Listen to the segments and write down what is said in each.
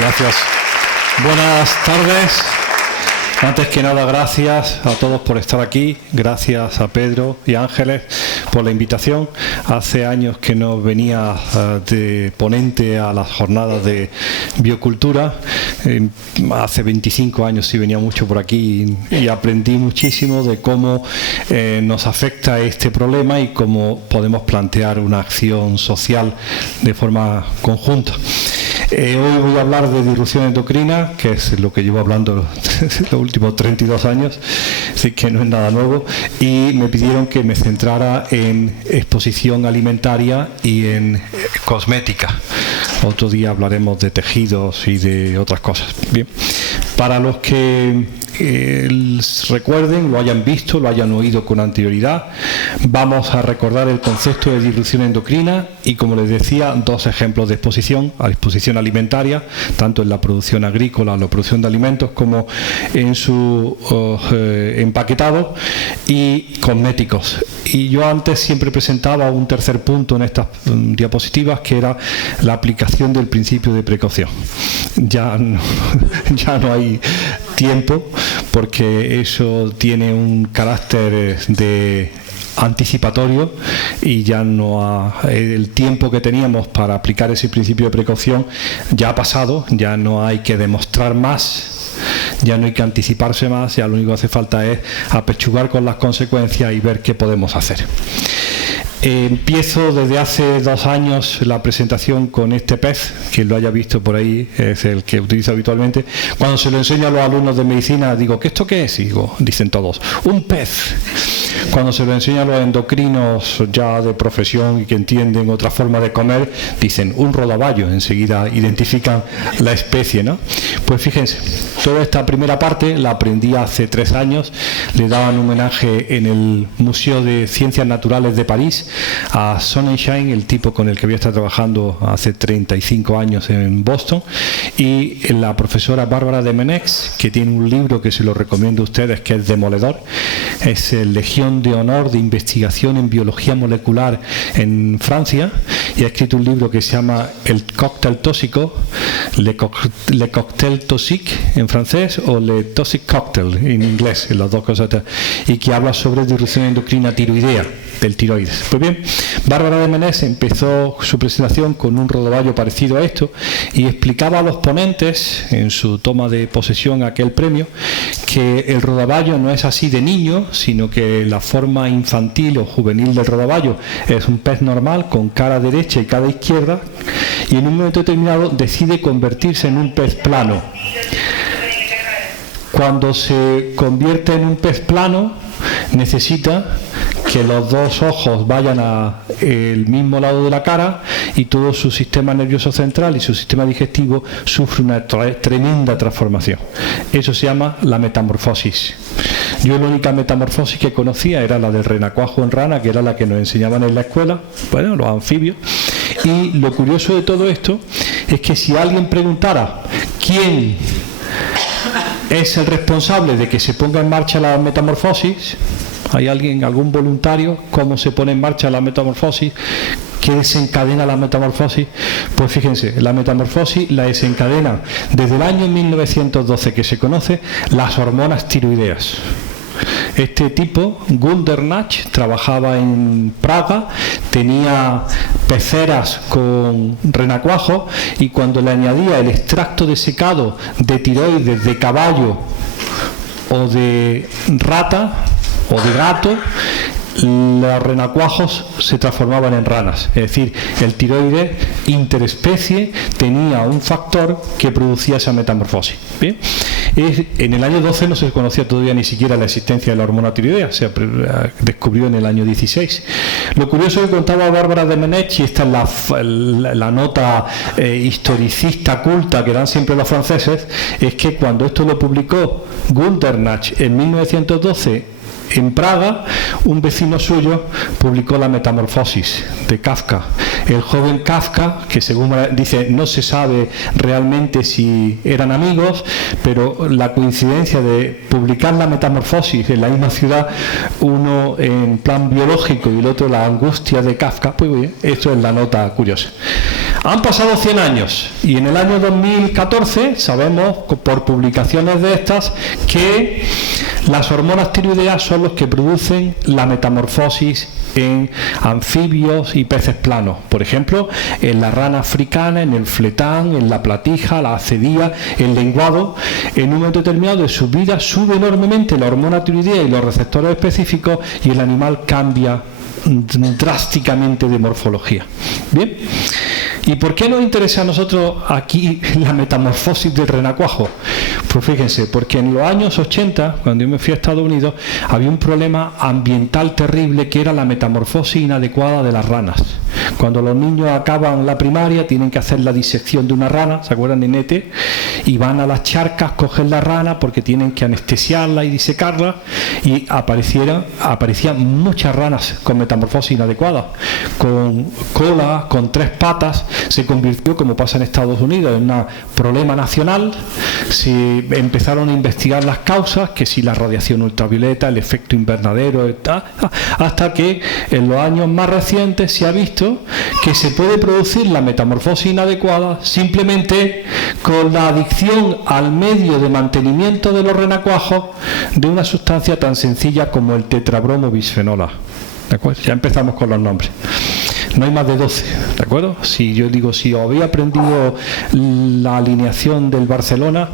Gracias. Buenas tardes. Antes que nada, gracias a todos por estar aquí. Gracias a Pedro y Ángeles por la invitación. Hace años que no venía de ponente a las jornadas de biocultura. Hace 25 años sí venía mucho por aquí y aprendí muchísimo de cómo nos afecta este problema y cómo podemos plantear una acción social de forma conjunta. Hoy voy a hablar de disrupción endocrina, que es lo que llevo hablando los últimos 32 años, así que no es nada nuevo, y me pidieron que me centrara en exposición alimentaria y en cosmética. Otro día hablaremos de tejidos y de otras cosas. Bien, para los que recuerden, lo hayan visto, lo hayan oído con anterioridad, vamos a recordar el concepto de disrupción endocrina y, como les decía, dos ejemplos de exposición alimentaria, tanto en la producción agrícola, la producción de alimentos, como en su empaquetado, y cosméticos. Y yo antes siempre presentaba un tercer punto en estas diapositivas, que era la aplicación del principio de precaución. Ya no hay tiempo, porque eso tiene un carácter de anticipatorio y ya no el tiempo que teníamos para aplicar ese principio de precaución ya ha pasado. Ya no hay que demostrar más, ya no hay que anticiparse más, ya lo único que hace falta es apechugar con las consecuencias y ver qué podemos hacer. Empiezo desde hace 2 años la presentación con este pez. Quien lo haya visto por ahí es el que utilizo habitualmente. Cuando se lo enseño a los alumnos de medicina, digo, ¿qué esto qué es? Y digo, dicen todos, un pez. Cuando se lo enseño a los endocrinos ya de profesión y que entienden otra forma de comer, dicen, un rodaballo. Enseguida identifican la especie, ¿no? Pues fíjense, toda esta primera parte la aprendí hace 3 años. Le daban un homenaje en el Museo de Ciencias Naturales de París a Sonnenschein, el tipo con el que había estado trabajando hace 35 años en Boston, y la profesora Bárbara de Menex, que tiene un libro que se lo recomiendo a ustedes, que es demoledor. Es Legión de Honor de Investigación en Biología Molecular en Francia, y ha escrito un libro que se llama El cóctel tóxico, Le cocktail toxique en francés, o Le toxic cocktail en inglés, en las dos cosas, y que habla sobre disrupción endocrina tiroidea, del tiroides. Pues bien, Bárbara de Menés empezó su presentación con un rodaballo parecido a esto y explicaba a los ponentes en su toma de posesión a aquel premio que el rodaballo no es así de niño, sino que la forma infantil o juvenil del rodaballo es un pez normal con cara derecha y cara izquierda, y en un momento determinado decide convertirse en un pez plano. Cuando se convierte en un pez plano, necesita que los dos ojos vayan al mismo lado de la cara y todo su sistema nervioso central y su sistema digestivo sufre una tremenda transformación. Eso se llama la metamorfosis. Yo la única metamorfosis que conocía era la del renacuajo en rana, que era la que nos enseñaban en la escuela, bueno, los anfibios. Y lo curioso de todo esto es que si alguien preguntara quién es el responsable de que se ponga en marcha la metamorfosis, ¿hay alguien, algún voluntario? ¿Cómo se pone en marcha la metamorfosis? ¿Qué desencadena la metamorfosis? Pues fíjense, la metamorfosis la desencadena desde el año 1912 que se conoce las hormonas tiroideas. Este tipo, Gunter Natch, trabajaba en Praga, tenía peceras con renacuajos, y cuando le añadía el extracto desecado de tiroides de caballo o de rata o de gato, los renacuajos se transformaban en ranas. Es decir, el tiroides interespecie tenía un factor que producía esa metamorfosis. Bien, en el año 12 no se conocía todavía ni siquiera la existencia de la hormona tiroidea, se descubrió en el año 16. Lo curioso que contaba Bárbara de Menech, y esta es la nota historicista culta que dan siempre los franceses, es que cuando esto lo publicó Gunter Natch en 1912 en Praga, un vecino suyo publicó La Metamorfosis de Kafka. El joven Kafka, que según dice no se sabe realmente si eran amigos, pero la coincidencia de publicar La Metamorfosis en la misma ciudad, uno en plan biológico y el otro la angustia de Kafka, pues bien, esto es la nota curiosa. Han pasado 100 años y en el año 2014 sabemos por publicaciones de estas que las hormonas tiroideas son los que producen la metamorfosis en anfibios y peces planos. Por ejemplo, en la rana africana, en el fletán, en la platija, la acedía, el lenguado. En un momento determinado de su vida sube enormemente la hormona tiroidea y los receptores específicos y el animal cambia drásticamente de morfología. Bien. ¿Y por qué nos interesa a nosotros aquí la metamorfosis del renacuajo? Pues fíjense, porque en los años 80, cuando yo me fui a Estados Unidos, había un problema ambiental terrible que era la metamorfosis inadecuada de las ranas. Cuando los niños acaban la primaria, tienen que hacer la disección de una rana, ¿se acuerdan de Nete? Y van a las charcas, cogen la rana porque tienen que anestesiarla y disecarla, y aparecían muchas ranas con metamorfosis inadecuada, con cola, con 3 patas. Se convirtió, como pasa en Estados Unidos, en un problema nacional. Se empezaron a investigar las causas, que si la radiación ultravioleta, el efecto invernadero, hasta que en los años más recientes se ha visto que se puede producir la metamorfosis inadecuada simplemente con la adicción al medio de mantenimiento de los renacuajos de una sustancia tan sencilla como el tetrabromo-bisfenol A. ¿De acuerdo? Ya empezamos con los nombres. No hay más de 12, ¿de acuerdo? Si yo digo, si os habéis aprendido la alineación del Barcelona,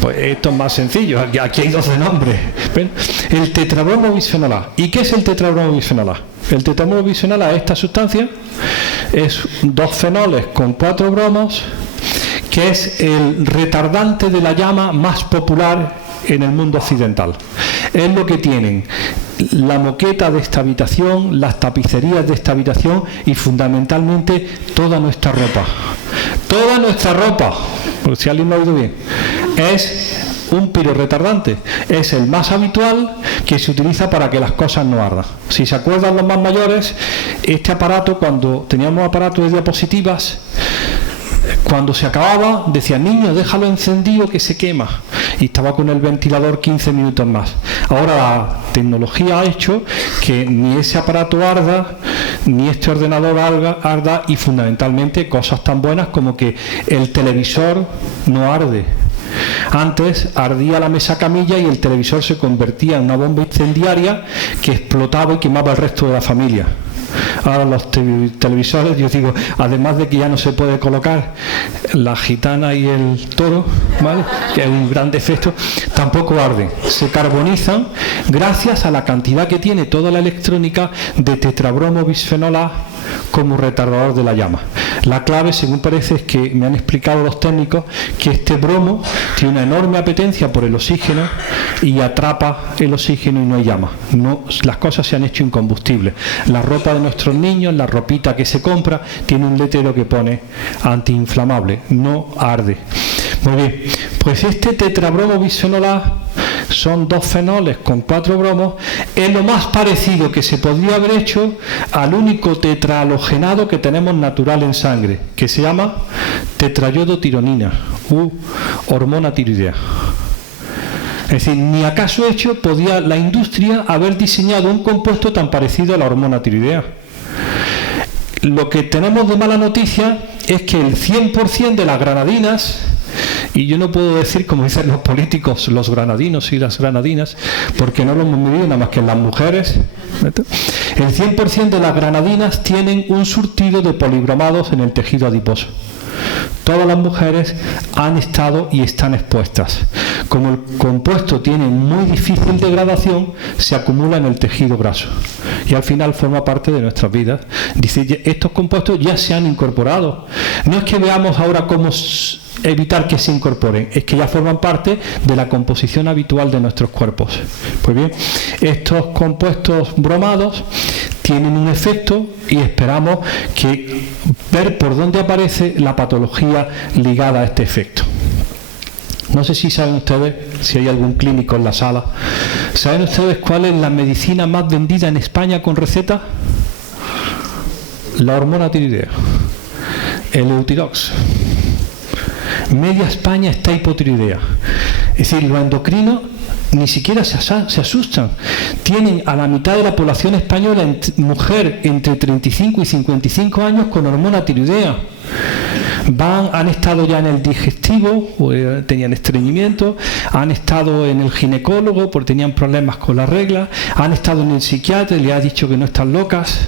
pues esto es más sencillo. Aquí hay 12 nombres. ¿Ven? El tetrabromo-bisfenol A. ¿Y qué es el tetrabromo-bisfenol A? El tetrabromo-bisfenol A, esta sustancia, es 2 fenoles con 4 bromos, que es el retardante de la llama más popular en el mundo occidental. Es lo que tienen la moqueta de esta habitación, las tapicerías de esta habitación y fundamentalmente toda nuestra ropa. Toda nuestra ropa, por si alguien lo ha oído bien, es un pirorretardante. Es el más habitual que se utiliza para que las cosas no ardan. Si se acuerdan los más mayores, este aparato, cuando teníamos aparatos de diapositivas, cuando se acababa, decían, niño, déjalo encendido que se quema. Y estaba con el ventilador 15 minutos más. Ahora la tecnología ha hecho que ni ese aparato arda, ni este ordenador arda, y fundamentalmente cosas tan buenas como que el televisor no arde. Antes ardía la mesa camilla y el televisor se convertía en una bomba incendiaria que explotaba y quemaba el resto de la familia. Ahora los televisores, yo digo, además de que ya no se puede colocar la gitana y el toro, ¿vale?, que es un gran defecto, tampoco arden, se carbonizan gracias a la cantidad que tiene toda la electrónica de tetrabromo-bisfenol A como retardador de la llama. La clave, según parece, es que me han explicado los técnicos que este bromo tiene una enorme apetencia por el oxígeno y atrapa el oxígeno y no hay llama. No, las cosas se han hecho incombustibles. La ropa de nuestros niños, la ropita que se compra, tiene un letrero que pone antiinflamable, no arde. Muy bien, pues este tetrabromo-bisfenol A son 2 fenoles con 4 bromos, es lo más parecido que se podría haber hecho al único tetrahalogenado que tenemos natural en sangre, que se llama tetrayodotironina u hormona tiroidea. Es decir, ni acaso hecho podía la industria haber diseñado un compuesto tan parecido a la hormona tiroidea. Lo que tenemos de mala noticia es que el 100% de las granadinas, y yo no puedo decir, como dicen los políticos, los granadinos y las granadinas, porque no lo hemos medido nada más que en las mujeres. El 100% de las granadinas tienen un surtido de polibromados en el tejido adiposo. Todas las mujeres han estado y están expuestas. Como el compuesto tiene muy difícil degradación, se acumula en el tejido graso y al final forma parte de nuestras vidas. Dice, estos compuestos ya se han incorporado. No es que veamos ahora cómo evitar que se incorporen, es que ya forman parte de la composición habitual de nuestros cuerpos. Pues bien, estos compuestos bromados tienen un efecto y esperamos que ver por dónde aparece la patología ligada a este efecto. No sé si saben ustedes, si hay algún clínico en la sala, ¿saben ustedes cuál es la medicina más vendida en España con receta? La hormona tiroidea, el Eutirox. Media España está hipotiroidea. Es decir, los endocrinos ni siquiera se asustan. Tienen a la mitad de la población española, mujer entre 35 y 55 años, con hormona tiroidea. Han estado ya en el digestivo, tenían estreñimiento, han estado en el ginecólogo porque tenían problemas con la regla, han estado en el psiquiatra y le ha dicho que no están locas.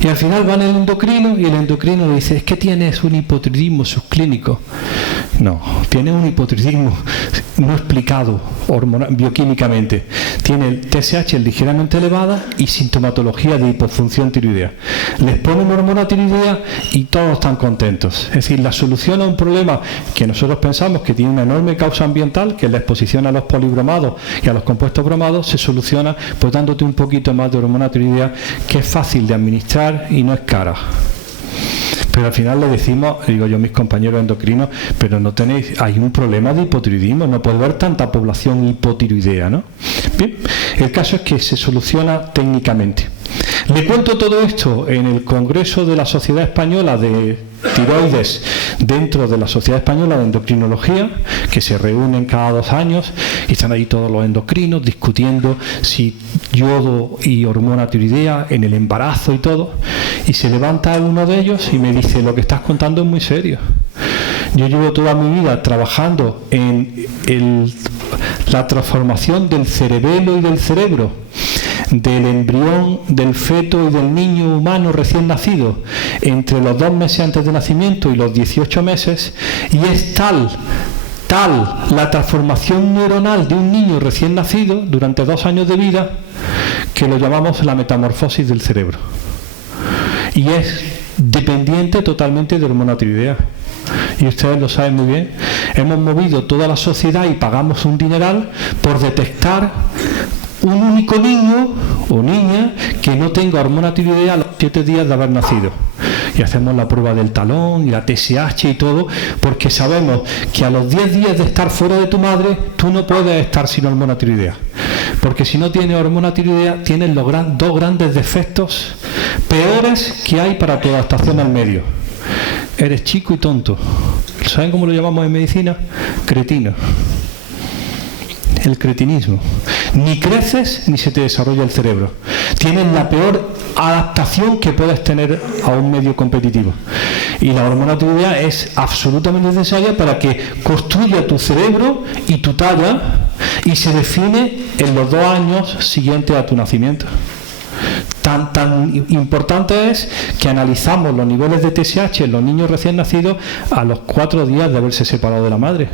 Y al final van al endocrino y el endocrino le dice: es que tienes un hipotiroidismo subclínico. No, tiene un hipotiroidismo no explicado bioquímicamente. Tiene el TSH ligeramente elevada y sintomatología de hipofunción tiroidea. Les ponen hormona tiroidea y todos están contentos. Es decir, la solución a un problema que nosotros pensamos que tiene una enorme causa ambiental, que es la exposición a los polibromados y a los compuestos bromados, se soluciona pues dándote un poquito más de hormona tiroidea, que es fácil de administrar y no es cara. Pero al final le decimos, digo yo a mis compañeros endocrinos, pero no tenéis, hay un problema de hipotiroidismo, no puede haber tanta población hipotiroidea, ¿no? Bien, el caso es que se soluciona técnicamente. Le cuento todo esto en el Congreso de la Sociedad Española de Tiroides, dentro de la Sociedad Española de Endocrinología, que se reúnen cada 2 años y están ahí todos los endocrinos discutiendo si yodo y hormona tiroidea en el embarazo y todo. Y se levanta uno de ellos y me dice: lo que estás contando es muy serio. Yo llevo toda mi vida trabajando en la transformación del cerebelo y del cerebro, del embrión, del feto y del niño humano recién nacido, entre los 2 meses antes de nacimiento y los 18 meses, y es tal la transformación neuronal de un niño recién nacido durante 2 años de vida, que lo llamamos la metamorfosis del cerebro. Y es dependiente totalmente de hormona tiroidea. Y ustedes lo saben muy bien. Hemos movido toda la sociedad y pagamos un dineral por detectar un único niño o niña que no tenga hormona tiroidea a los 7 días de haber nacido. Y hacemos la prueba del talón y la TSH y todo, porque sabemos que a los 10 días de estar fuera de tu madre, tú no puedes estar sin hormona tiroidea. Porque si no tienes hormona tiroidea, tienes los 2 grandes defectos peores que hay para tu adaptación al medio. Eres chico y tonto. ¿Saben cómo lo llamamos en medicina? Cretino. El cretinismo. Ni creces ni se te desarrolla el cerebro. Tienes la peor adaptación que puedes tener a un medio competitivo. Y la hormona tiroidea es absolutamente necesaria para que construya tu cerebro y tu talla, y se define en los 2 años siguientes a tu nacimiento. Tan importante es que analizamos los niveles de TSH en los niños recién nacidos a los 4 días de haberse separado de la madre.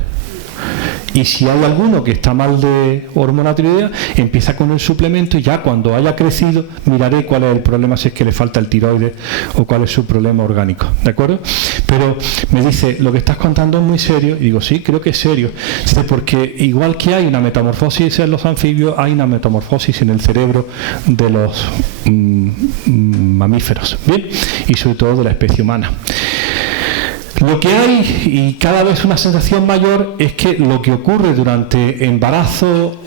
Y si hay alguno que está mal de hormona tiroidea, empieza con el suplemento y ya cuando haya crecido miraré cuál es el problema, si es que le falta el tiroides o cuál es su problema orgánico, ¿de acuerdo? Pero me dice: lo que estás contando es muy serio. Y digo: sí, creo que es serio. Dice: porque igual que hay una metamorfosis en los anfibios, hay una metamorfosis en el cerebro de los mamíferos, ¿bien? Y sobre todo de la especie humana. Lo que hay, y cada vez una sensación mayor, es que lo que ocurre durante embarazo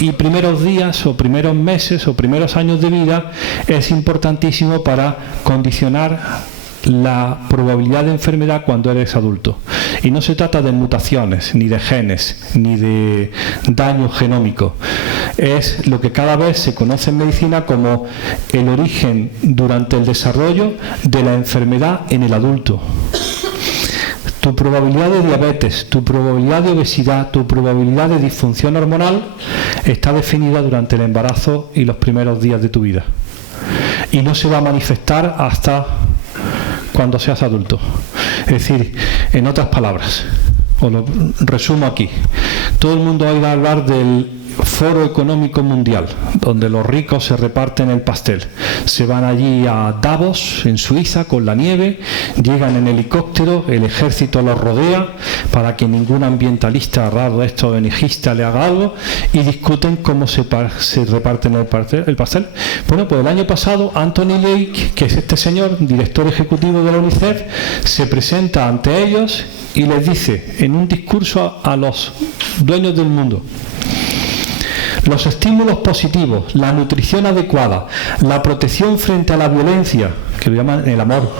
y primeros días o primeros meses o primeros años de vida es importantísimo para condicionar la probabilidad de enfermedad cuando eres adulto. Y no se trata de mutaciones, ni de genes, ni de daño genómico. Es lo que cada vez se conoce en medicina como el origen durante el desarrollo de la enfermedad en el adulto. Tu probabilidad de diabetes, tu probabilidad de obesidad, tu probabilidad de disfunción hormonal está definida durante el embarazo y los primeros días de tu vida. Y no se va a manifestar hasta cuando seas adulto. Es decir, en otras palabras, os lo resumo aquí. Todo el mundo ha oído hablar del Foro Económico Mundial, donde los ricos se reparten el pastel. Se van allí a Davos, en Suiza, con la nieve, llegan en helicóptero, el ejército los rodea para que ningún ambientalista raro de estos ONGista le haga algo, y discuten cómo se reparten el pastel. Bueno, pues el año pasado Anthony Lake, que es este señor, director ejecutivo de la UNICEF, se presenta ante ellos y les dice en un discurso a los dueños del mundo: los estímulos positivos, la nutrición adecuada, la protección frente a la violencia, que lo llaman el amor,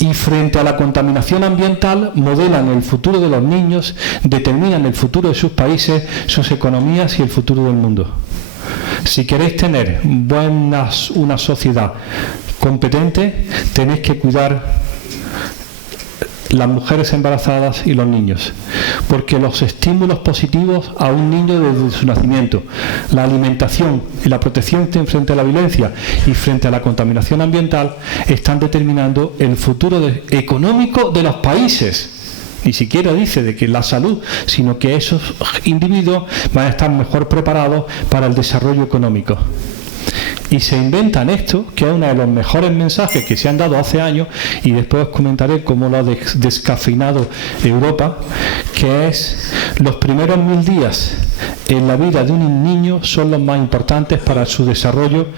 y frente a la contaminación ambiental modelan el futuro de los niños, determinan el futuro de sus países, sus economías y el futuro del mundo. Si queréis tener una sociedad competente, tenéis que cuidar las mujeres embarazadas y los niños, porque los estímulos positivos a un niño desde su nacimiento, la alimentación y la protección frente a la violencia y frente a la contaminación ambiental, están determinando el futuro económico de los países. Ni siquiera dice de que la salud, sino que esos individuos van a estar mejor preparados para el desarrollo económico. Y se inventan esto, que es uno de los mejores mensajes que se han dado hace años, y después os comentaré cómo lo ha descafeinado Europa, que es: los primeros 1000 días en la vida de un niño son los más importantes para su desarrollo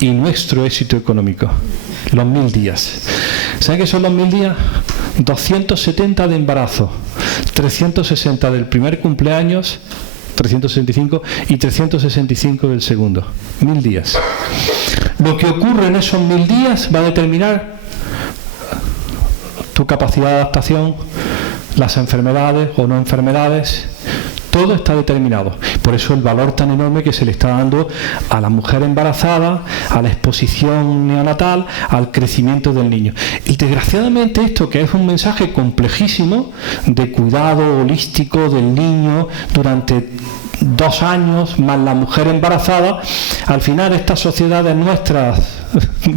y nuestro éxito económico. Los 1000 días. ¿Saben qué son los 1000 días? 270 de embarazo, 360 del primer cumpleaños, 365, y 365 del segundo. 1000 días. Lo que ocurre en esos 1000 días va a determinar tu capacidad de adaptación, las enfermedades o no enfermedades. Todo está determinado. Por eso el valor tan enorme que se le está dando a la mujer embarazada, a la exposición neonatal, al crecimiento del niño. Y desgraciadamente esto, que es un mensaje complejísimo de cuidado holístico del niño durante 2 años, más la mujer embarazada, al final estas sociedades nuestras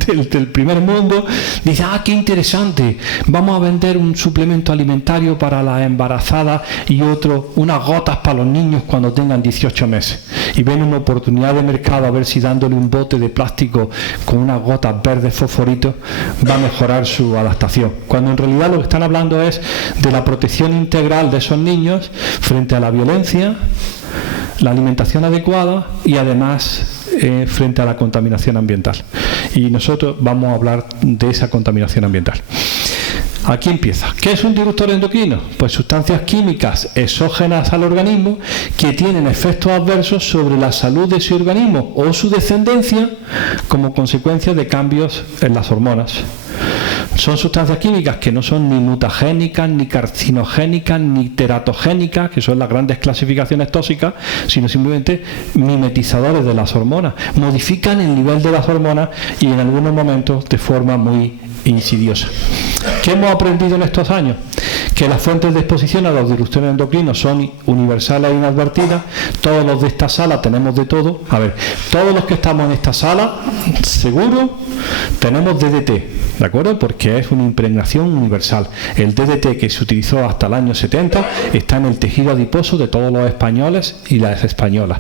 del primer mundo dicen: qué interesante, vamos a vender un suplemento alimentario para las embarazadas y unas gotas para los niños cuando tengan 18 meses, y ven una oportunidad de mercado a ver si dándole un bote de plástico con unas gotas verdes fosforitos va a mejorar su adaptación, cuando en realidad lo que están hablando es de la protección integral de esos niños frente a la violencia, la alimentación adecuada y además frente a la contaminación ambiental. Y nosotros vamos a hablar de esa contaminación ambiental. Aquí empieza. ¿Qué es un disruptor endocrino? Pues sustancias químicas exógenas al organismo que tienen efectos adversos sobre la salud de su organismo o su descendencia como consecuencia de cambios en las hormonas. Son sustancias químicas que no son ni mutagénicas, ni carcinogénicas, ni teratogénicas, que son las grandes clasificaciones tóxicas, sino simplemente mimetizadores de las hormonas. Modifican el nivel de las hormonas y en algunos momentos de forma muy insidiosa. ¿Qué hemos aprendido en estos años? Que las fuentes de exposición a los disruptores endocrinos son universales e inadvertidas. Todos los de esta sala tenemos de todo. A ver, todos los que estamos en esta sala, seguro, tenemos DDT, ¿de acuerdo? Porque es una impregnación universal. El DDT, que se utilizó hasta el año 70, está en el tejido adiposo de todos los españoles y las españolas.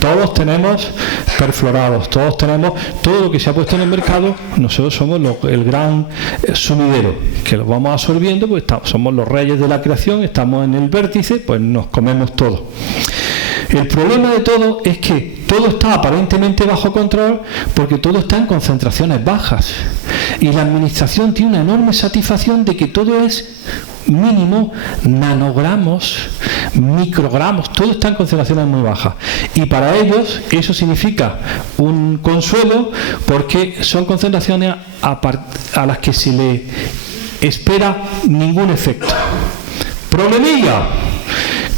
Todos tenemos perfluorados, todos tenemos todo lo que se ha puesto en el mercado. Nosotros somos el gran sumidero, que lo vamos absorbiendo, pues somos los reyes de la creación, estamos en el vértice, pues nos comemos todo. El problema de todo es que todo está aparentemente bajo control porque todo está en concentraciones bajas y la administración tiene una enorme satisfacción de que todo es mínimo, nanogramos, microgramos, todo está en concentraciones muy bajas, y para ellos eso significa un consuelo porque son concentraciones a las que se le espera ningún efecto. Problemilla,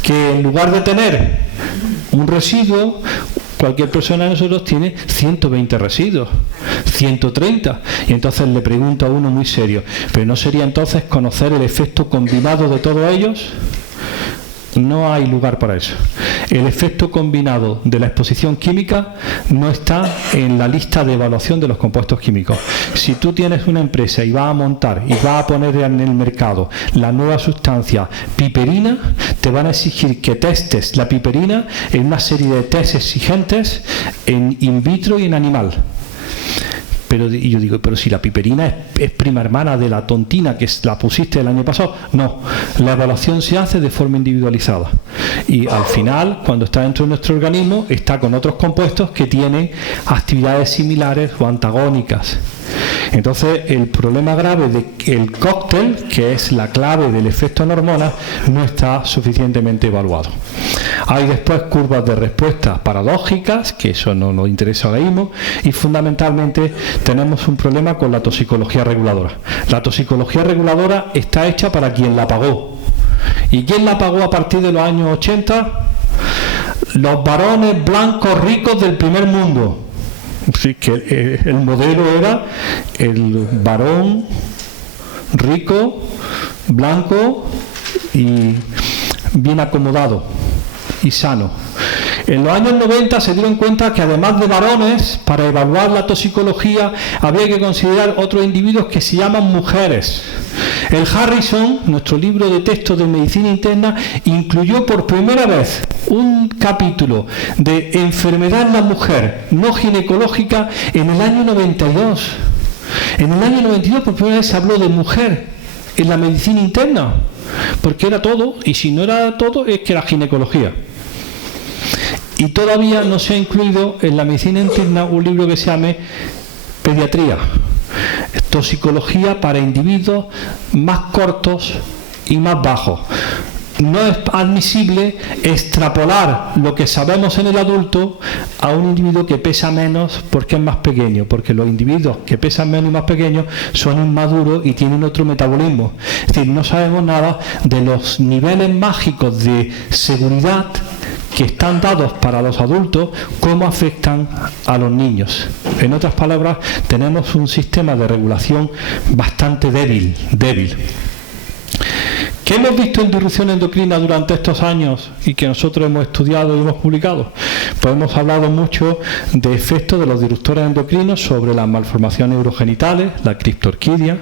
que en lugar de tener un residuo, cualquier persona de nosotros tiene 120 residuos, 130, y entonces le pregunta a uno muy serio: ¿pero no sería entonces conocer el efecto combinado de todos ellos? No hay lugar para eso. El efecto combinado de la exposición química no está en la lista de evaluación de los compuestos químicos. Si tú tienes una empresa y vas a montar y vas a poner en el mercado la nueva sustancia piperina, te van a exigir que testes la piperina en una serie de test exigentes en in vitro y en animal. Y yo digo: pero si la piperina es prima hermana de la tontina que la pusiste el año pasado. No, la evaluación se hace de forma individualizada y al final, cuando está dentro de nuestro organismo, está con otros compuestos que tienen actividades similares o antagónicas. Entonces, el problema grave de que el cóctel, que es la clave del efecto en hormonas, no está suficientemente evaluado. Hay después curvas de respuesta paradójicas, que eso no nos interesa ahora mismo, y fundamentalmente tenemos un problema con la toxicología reguladora. La toxicología reguladora está hecha para quien la pagó. ¿Y quién la pagó a partir de los años 80? Los varones blancos ricos del primer mundo. Sí, que el modelo era el varón rico, blanco y bien acomodado y sano. En los años 90 se dieron cuenta que además de varones, para evaluar la toxicología había que considerar otros individuos que se llaman mujeres. El Harrison, nuestro libro de texto de medicina interna, incluyó por primera vez un capítulo de enfermedad en la mujer no ginecológica en el año 92. En el año 92 por primera vez se habló de mujer en la medicina interna, porque era todo, y si no era todo es que era ginecología. Y todavía no se ha incluido en la medicina interna un libro que se llame Pediatría, toxicología para individuos más cortos y más bajos. No es admisible extrapolar lo que sabemos en el adulto a un individuo que pesa menos porque es más pequeño, porque los individuos que pesan menos y más pequeños son inmaduros y tienen otro metabolismo. Es decir, no sabemos nada de los niveles mágicos de seguridad que están dados para los adultos, cómo afectan a los niños. En otras palabras, tenemos un sistema de regulación bastante débil. ¿Qué hemos visto en disrupción endocrina durante estos años y que nosotros hemos estudiado y hemos publicado? Pues hemos hablado mucho de efectos de los disruptores endocrinos sobre las malformaciones urogenitales, la criptorquidia,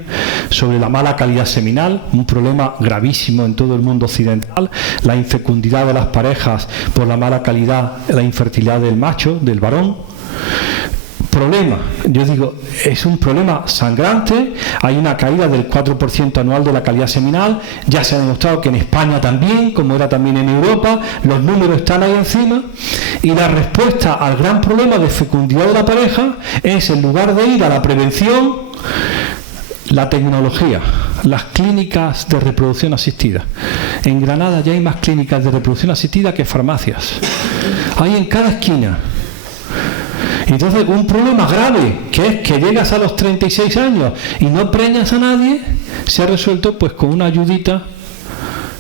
sobre la mala calidad seminal, un problema gravísimo en todo el mundo occidental, la infecundidad de las parejas por la mala calidad, la infertilidad del macho, del varón. Problema, yo digo, es un problema sangrante, hay una caída del 4% anual de la calidad seminal, ya se ha demostrado que en España también, como era también en Europa, los números están ahí encima, y la respuesta al gran problema de fecundidad de la pareja es, en lugar de ir a la prevención, la tecnología, las clínicas de reproducción asistida. En Granada ya hay más clínicas de reproducción asistida que farmacias, hay en cada esquina. Entonces, un problema grave, que es que llegas a los 36 años y no preñas a nadie, se ha resuelto pues con una ayudita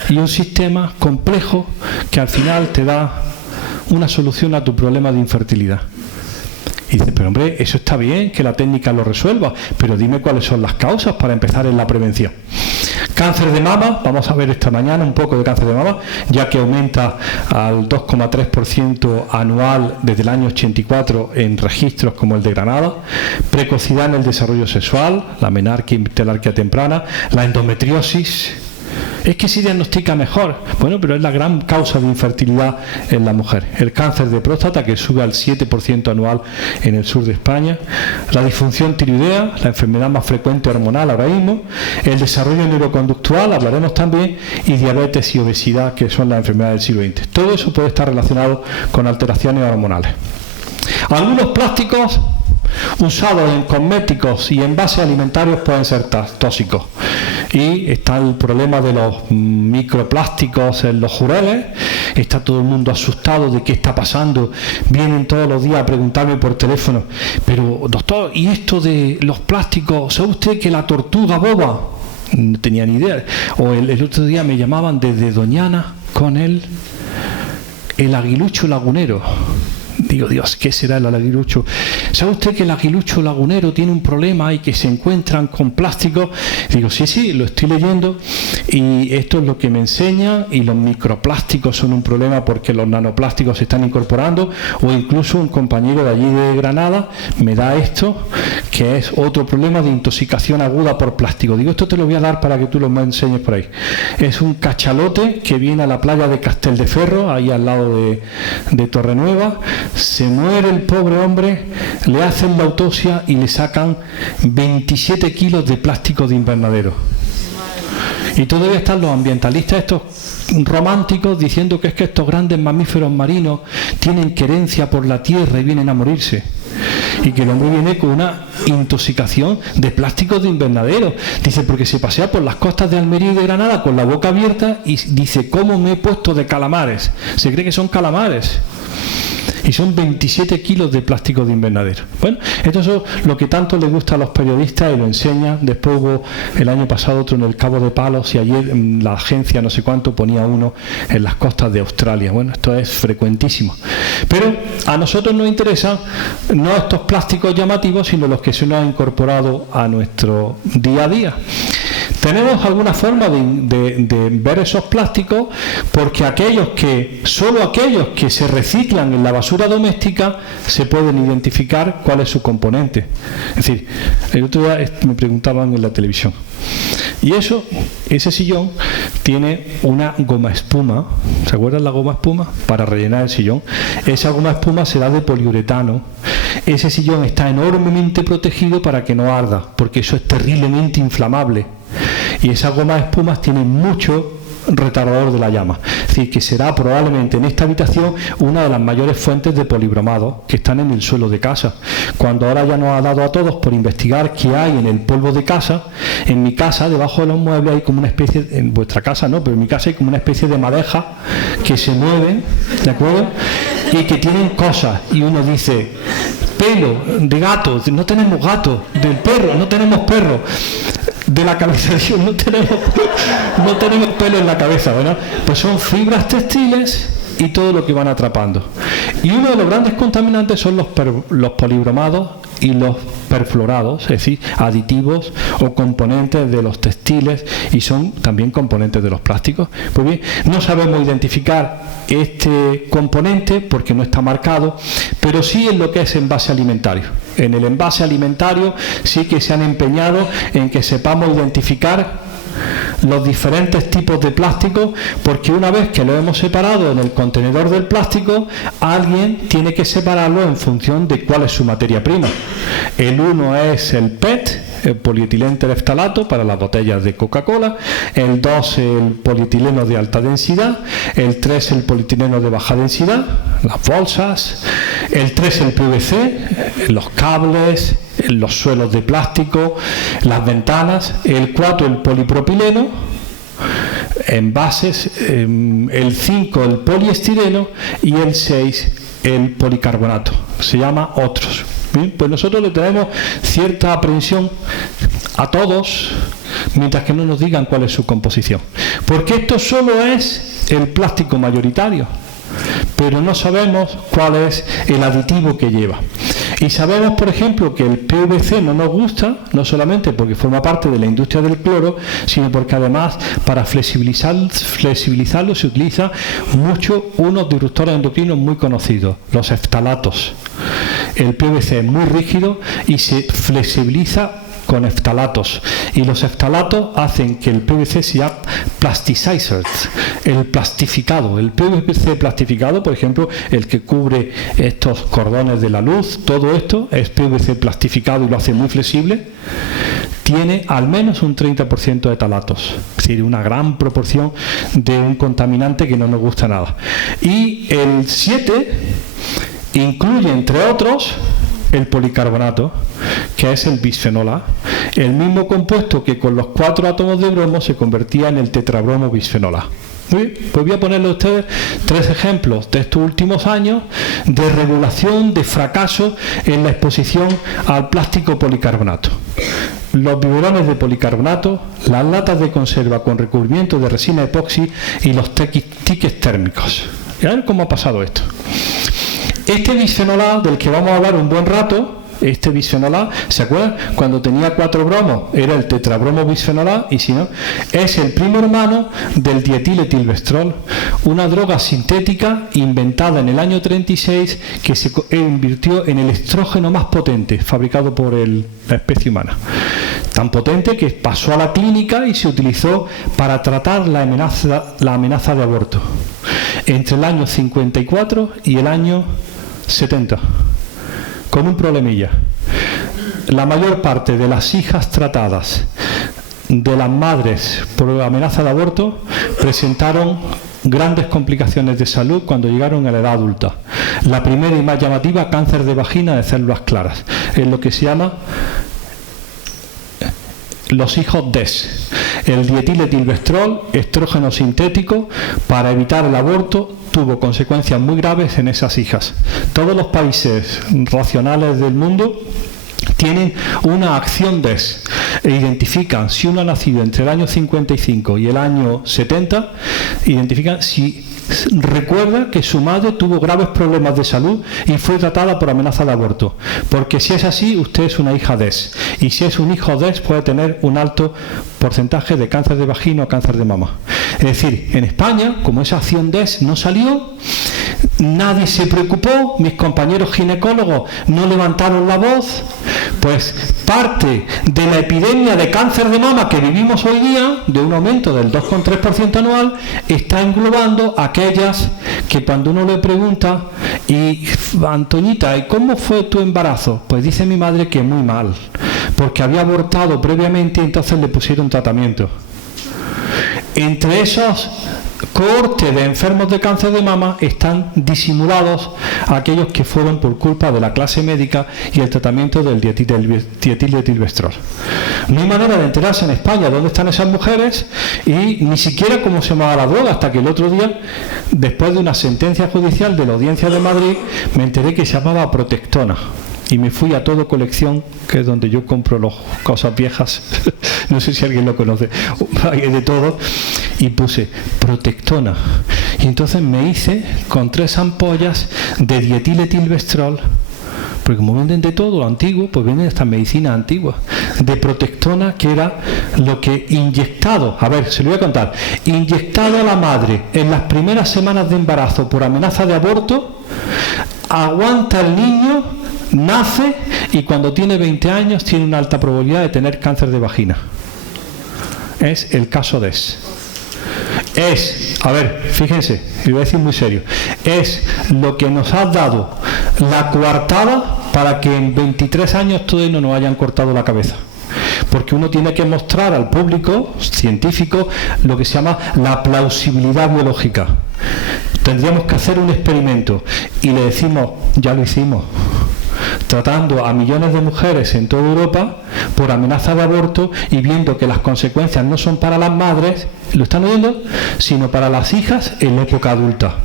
y un sistema complejo que al final te da una solución a tu problema de infertilidad. Y dices, pero hombre, eso está bien, que la técnica lo resuelva, pero dime cuáles son las causas para empezar en la prevención. Cáncer de mama, vamos a ver esta mañana un poco de cáncer de mama, ya que aumenta al 2,3% anual desde el año 84 en registros como el de Granada. Precocidad en el desarrollo sexual, la menarquia y telarquía temprana, la endometriosis. Es que se diagnostica mejor. Bueno, pero es la gran causa de infertilidad en la mujer. El cáncer de próstata, que sube al 7% anual en el sur de España. La disfunción tiroidea, la enfermedad más frecuente hormonal ahora mismo. El desarrollo neuroconductual, hablaremos también. Y diabetes y obesidad, que son las enfermedades del siglo XX. Todo eso puede estar relacionado con alteraciones hormonales. Algunos plásticos usados en cosméticos y envases alimentarios pueden ser tóxicos. Y está el problema de los microplásticos en los jureles. Está todo el mundo asustado de qué está pasando. Vienen todos los días a preguntarme por teléfono, pero doctor, ¿y esto de los plásticos? ¿Sabe usted que la tortuga boba? No tenía ni idea. O el otro día me llamaban desde Doñana con el aguilucho lagunero. Digo, Dios, ¿qué será el aguilucho? ¿Sabe usted que el aguilucho lagunero tiene un problema y que se encuentran con plásticos? Digo, sí, lo estoy leyendo y esto es lo que me enseña, y los microplásticos son un problema porque los nanoplásticos se están incorporando, o incluso un compañero de allí de Granada me da esto, que es otro problema de intoxicación aguda por plástico. Digo, esto te lo voy a dar para que tú lo enseñes por ahí. Es un cachalote que viene a la playa de Casteldeferro, ahí al lado de Torrenueva. Se muere el pobre hombre, le hacen la autopsia y le sacan 27 kilos de plástico de invernadero. Y todavía están los ambientalistas estos románticos diciendo que es que estos grandes mamíferos marinos tienen querencia por la tierra y vienen a morirse. y que el hombre viene con una intoxicación de plásticos de invernadero. Dice, porque se pasea por las costas de Almería y de Granada con la boca abierta y dice, ¿cómo me he puesto de calamares? Se cree que son calamares. Y son 27 kilos de plástico de invernadero. Bueno, esto es lo que tanto le gusta a los periodistas y lo enseñan. Después hubo el año pasado otro en el Cabo de Palos y ayer la agencia no sé cuánto ponía uno en las costas de Australia. Bueno, esto es frecuentísimo. Pero a nosotros nos interesan no estos plásticos llamativos, sino los que se nos han incorporado a nuestro día a día. Tenemos alguna forma de ver esos plásticos, porque solo aquellos que se reciclan en la basura doméstica se pueden identificar cuál es su componente. Es decir, el otro día me preguntaban en la televisión, y ese sillón tiene una goma espuma. ¿Se acuerdan la goma espuma? Para rellenar el sillón. Esa goma espuma será de poliuretano. Ese sillón está enormemente protegido para que no arda, porque eso es terriblemente inflamable. Y esas gomas espumas tienen mucho retardador de la llama. Es decir, que será probablemente en esta habitación una de las mayores fuentes de polibromados que están en el suelo de casa. Cuando ahora ya nos ha dado a todos por investigar qué hay en el polvo de casa, en mi casa, debajo de los muebles, hay como una especie, en vuestra casa no, pero en mi casa hay como una especie de madeja que se mueven, ¿de acuerdo? Y que tienen cosas, y uno dice, pelo de gato, no tenemos gato, del perro, no tenemos perro, de la cabeza, no tenemos pelo en la cabeza, ¿verdad? Pues son fibras textiles y todo lo que van atrapando. Y uno de los grandes contaminantes son los polibromados y los perfluorados, es decir, aditivos o componentes de los textiles, y son también componentes de los plásticos. Pues bien, no sabemos identificar este componente porque no está marcado, pero sí en lo que es envase alimentario. En el envase alimentario sí que se han empeñado en que sepamos identificar los diferentes tipos de plástico, porque una vez que lo hemos separado en el contenedor del plástico, alguien tiene que separarlo en función de cuál es su materia prima. El uno es el PET, el polietileno tereftalato, para las botellas de Coca-Cola. El 2 el polietileno de alta densidad. El 3 el polietileno de baja densidad, las bolsas. El 3 el PVC, los cables, los suelos de plástico, las ventanas. El 4 el polipropileno, envases. El 5 el poliestireno y el 6 el policarbonato. Se llama otros. Bien, pues nosotros le tenemos cierta aprensión a todos mientras que no nos digan cuál es su composición, porque esto solo es el plástico mayoritario, pero no sabemos cuál es el aditivo que lleva. Y sabemos, por ejemplo, que el PVC no nos gusta, no solamente porque forma parte de la industria del cloro, sino porque además para flexibilizarlo se utiliza mucho unos disruptores endocrinos muy conocidos, los eftalatos. El PVC es muy rígido y se flexibiliza con eftalatos, y los eftalatos hacen que el PVC sea plasticized, el plastificado. El PVC plastificado, por ejemplo, el que cubre estos cordones de la luz, todo esto es PVC plastificado y lo hace muy flexible. Tiene al menos un 30% de talatos, es decir, una gran proporción de un contaminante que no nos gusta nada. Y el 7 incluye, entre otros, el policarbonato, que es el bisfenol A, el mismo compuesto que con los 4 átomos de bromo se convertía en el tetrabromo bisfenol A. Muy bien, pues voy a ponerle a ustedes 3 ejemplos de estos últimos años de regulación, de fracaso en la exposición al plástico policarbonato. Los biberones de policarbonato, las latas de conserva con recubrimiento de resina epoxi y los tickets térmicos. Y a ver cómo ha pasado esto. Este bisfenol A, del que vamos a hablar un buen rato, este bisfenol A, ¿se acuerdan? Cuando tenía 4 bromos era el tetrabromo bisfenol A, y si no, es el primo hermano del dietiletilvestrol, una droga sintética inventada en el año 36 que se convirtió en el estrógeno más potente fabricado por la especie humana. Tan potente que pasó a la clínica y se utilizó para tratar la amenaza de aborto entre el año 54 y el año 70, con un problemilla. La mayor parte de las hijas tratadas de las madres por amenaza de aborto presentaron grandes complicaciones de salud cuando llegaron a la edad adulta. La primera y más llamativa, cáncer de vagina de células claras. Es lo que se llama los hijos DES. El dietiletilvestrol, estrógeno sintético, para evitar el aborto, tuvo consecuencias muy graves en esas hijas. Todos los países racionales del mundo tienen una acción DES e identifican si uno ha nacido entre el año 55 y el año 70, identifican si recuerda que su madre tuvo graves problemas de salud y fue tratada por amenaza de aborto, porque si es así, usted es una hija DES, y si es un hijo DES puede tener un alto porcentaje de cáncer de vagina o cáncer de mama. Es decir, en España, como esa acción DES no salió, nadie se preocupó, mis compañeros ginecólogos no levantaron la voz, pues parte de la epidemia de cáncer de mama que vivimos hoy día, de un aumento del 2,3% anual, está englobando a aquellas que cuando uno le pregunta, y Antoñita, ¿y cómo fue tu embarazo? Pues dice mi madre que muy mal, porque había abortado previamente y entonces le pusieron tratamiento. Entre esos cohorte de enfermos de cáncer de mama están disimulados aquellos que fueron por culpa de la clase médica y el tratamiento del dietiletilvestrol. No hay manera de enterarse en España dónde están esas mujeres y ni siquiera cómo se llamaba la droga, hasta que el otro día, después de una sentencia judicial de la Audiencia de Madrid, me enteré que se llamaba Protectona. Y me fui a Todo Colección, que es donde yo compro las cosas viejas, no sé si alguien lo conoce, hay de todo, y puse Protectona. Y entonces me hice con 3 ampollas de dietiletilvestrol, porque como venden de todo lo antiguo, pues venden esta medicina antigua, de Protectona, que era lo que inyectado, a ver, se lo voy a contar, inyectado a la madre en las primeras semanas de embarazo por amenaza de aborto, aguanta el niño, nace y cuando tiene 20 años tiene una alta probabilidad de tener cáncer de vagina. Es el caso DES. Es, a ver, fíjense, y voy a decir muy serio, es lo que nos ha dado la coartada para que en 23 años todavía no nos hayan cortado la cabeza. Porque uno tiene que mostrar al público científico lo que se llama la plausibilidad biológica. Tendríamos que hacer un experimento y le decimos, ya lo hicimos, tratando a millones de mujeres en toda Europa por amenaza de aborto y viendo que las consecuencias no son para las madres, ¿lo están oyendo?, sino para las hijas en la época adulta.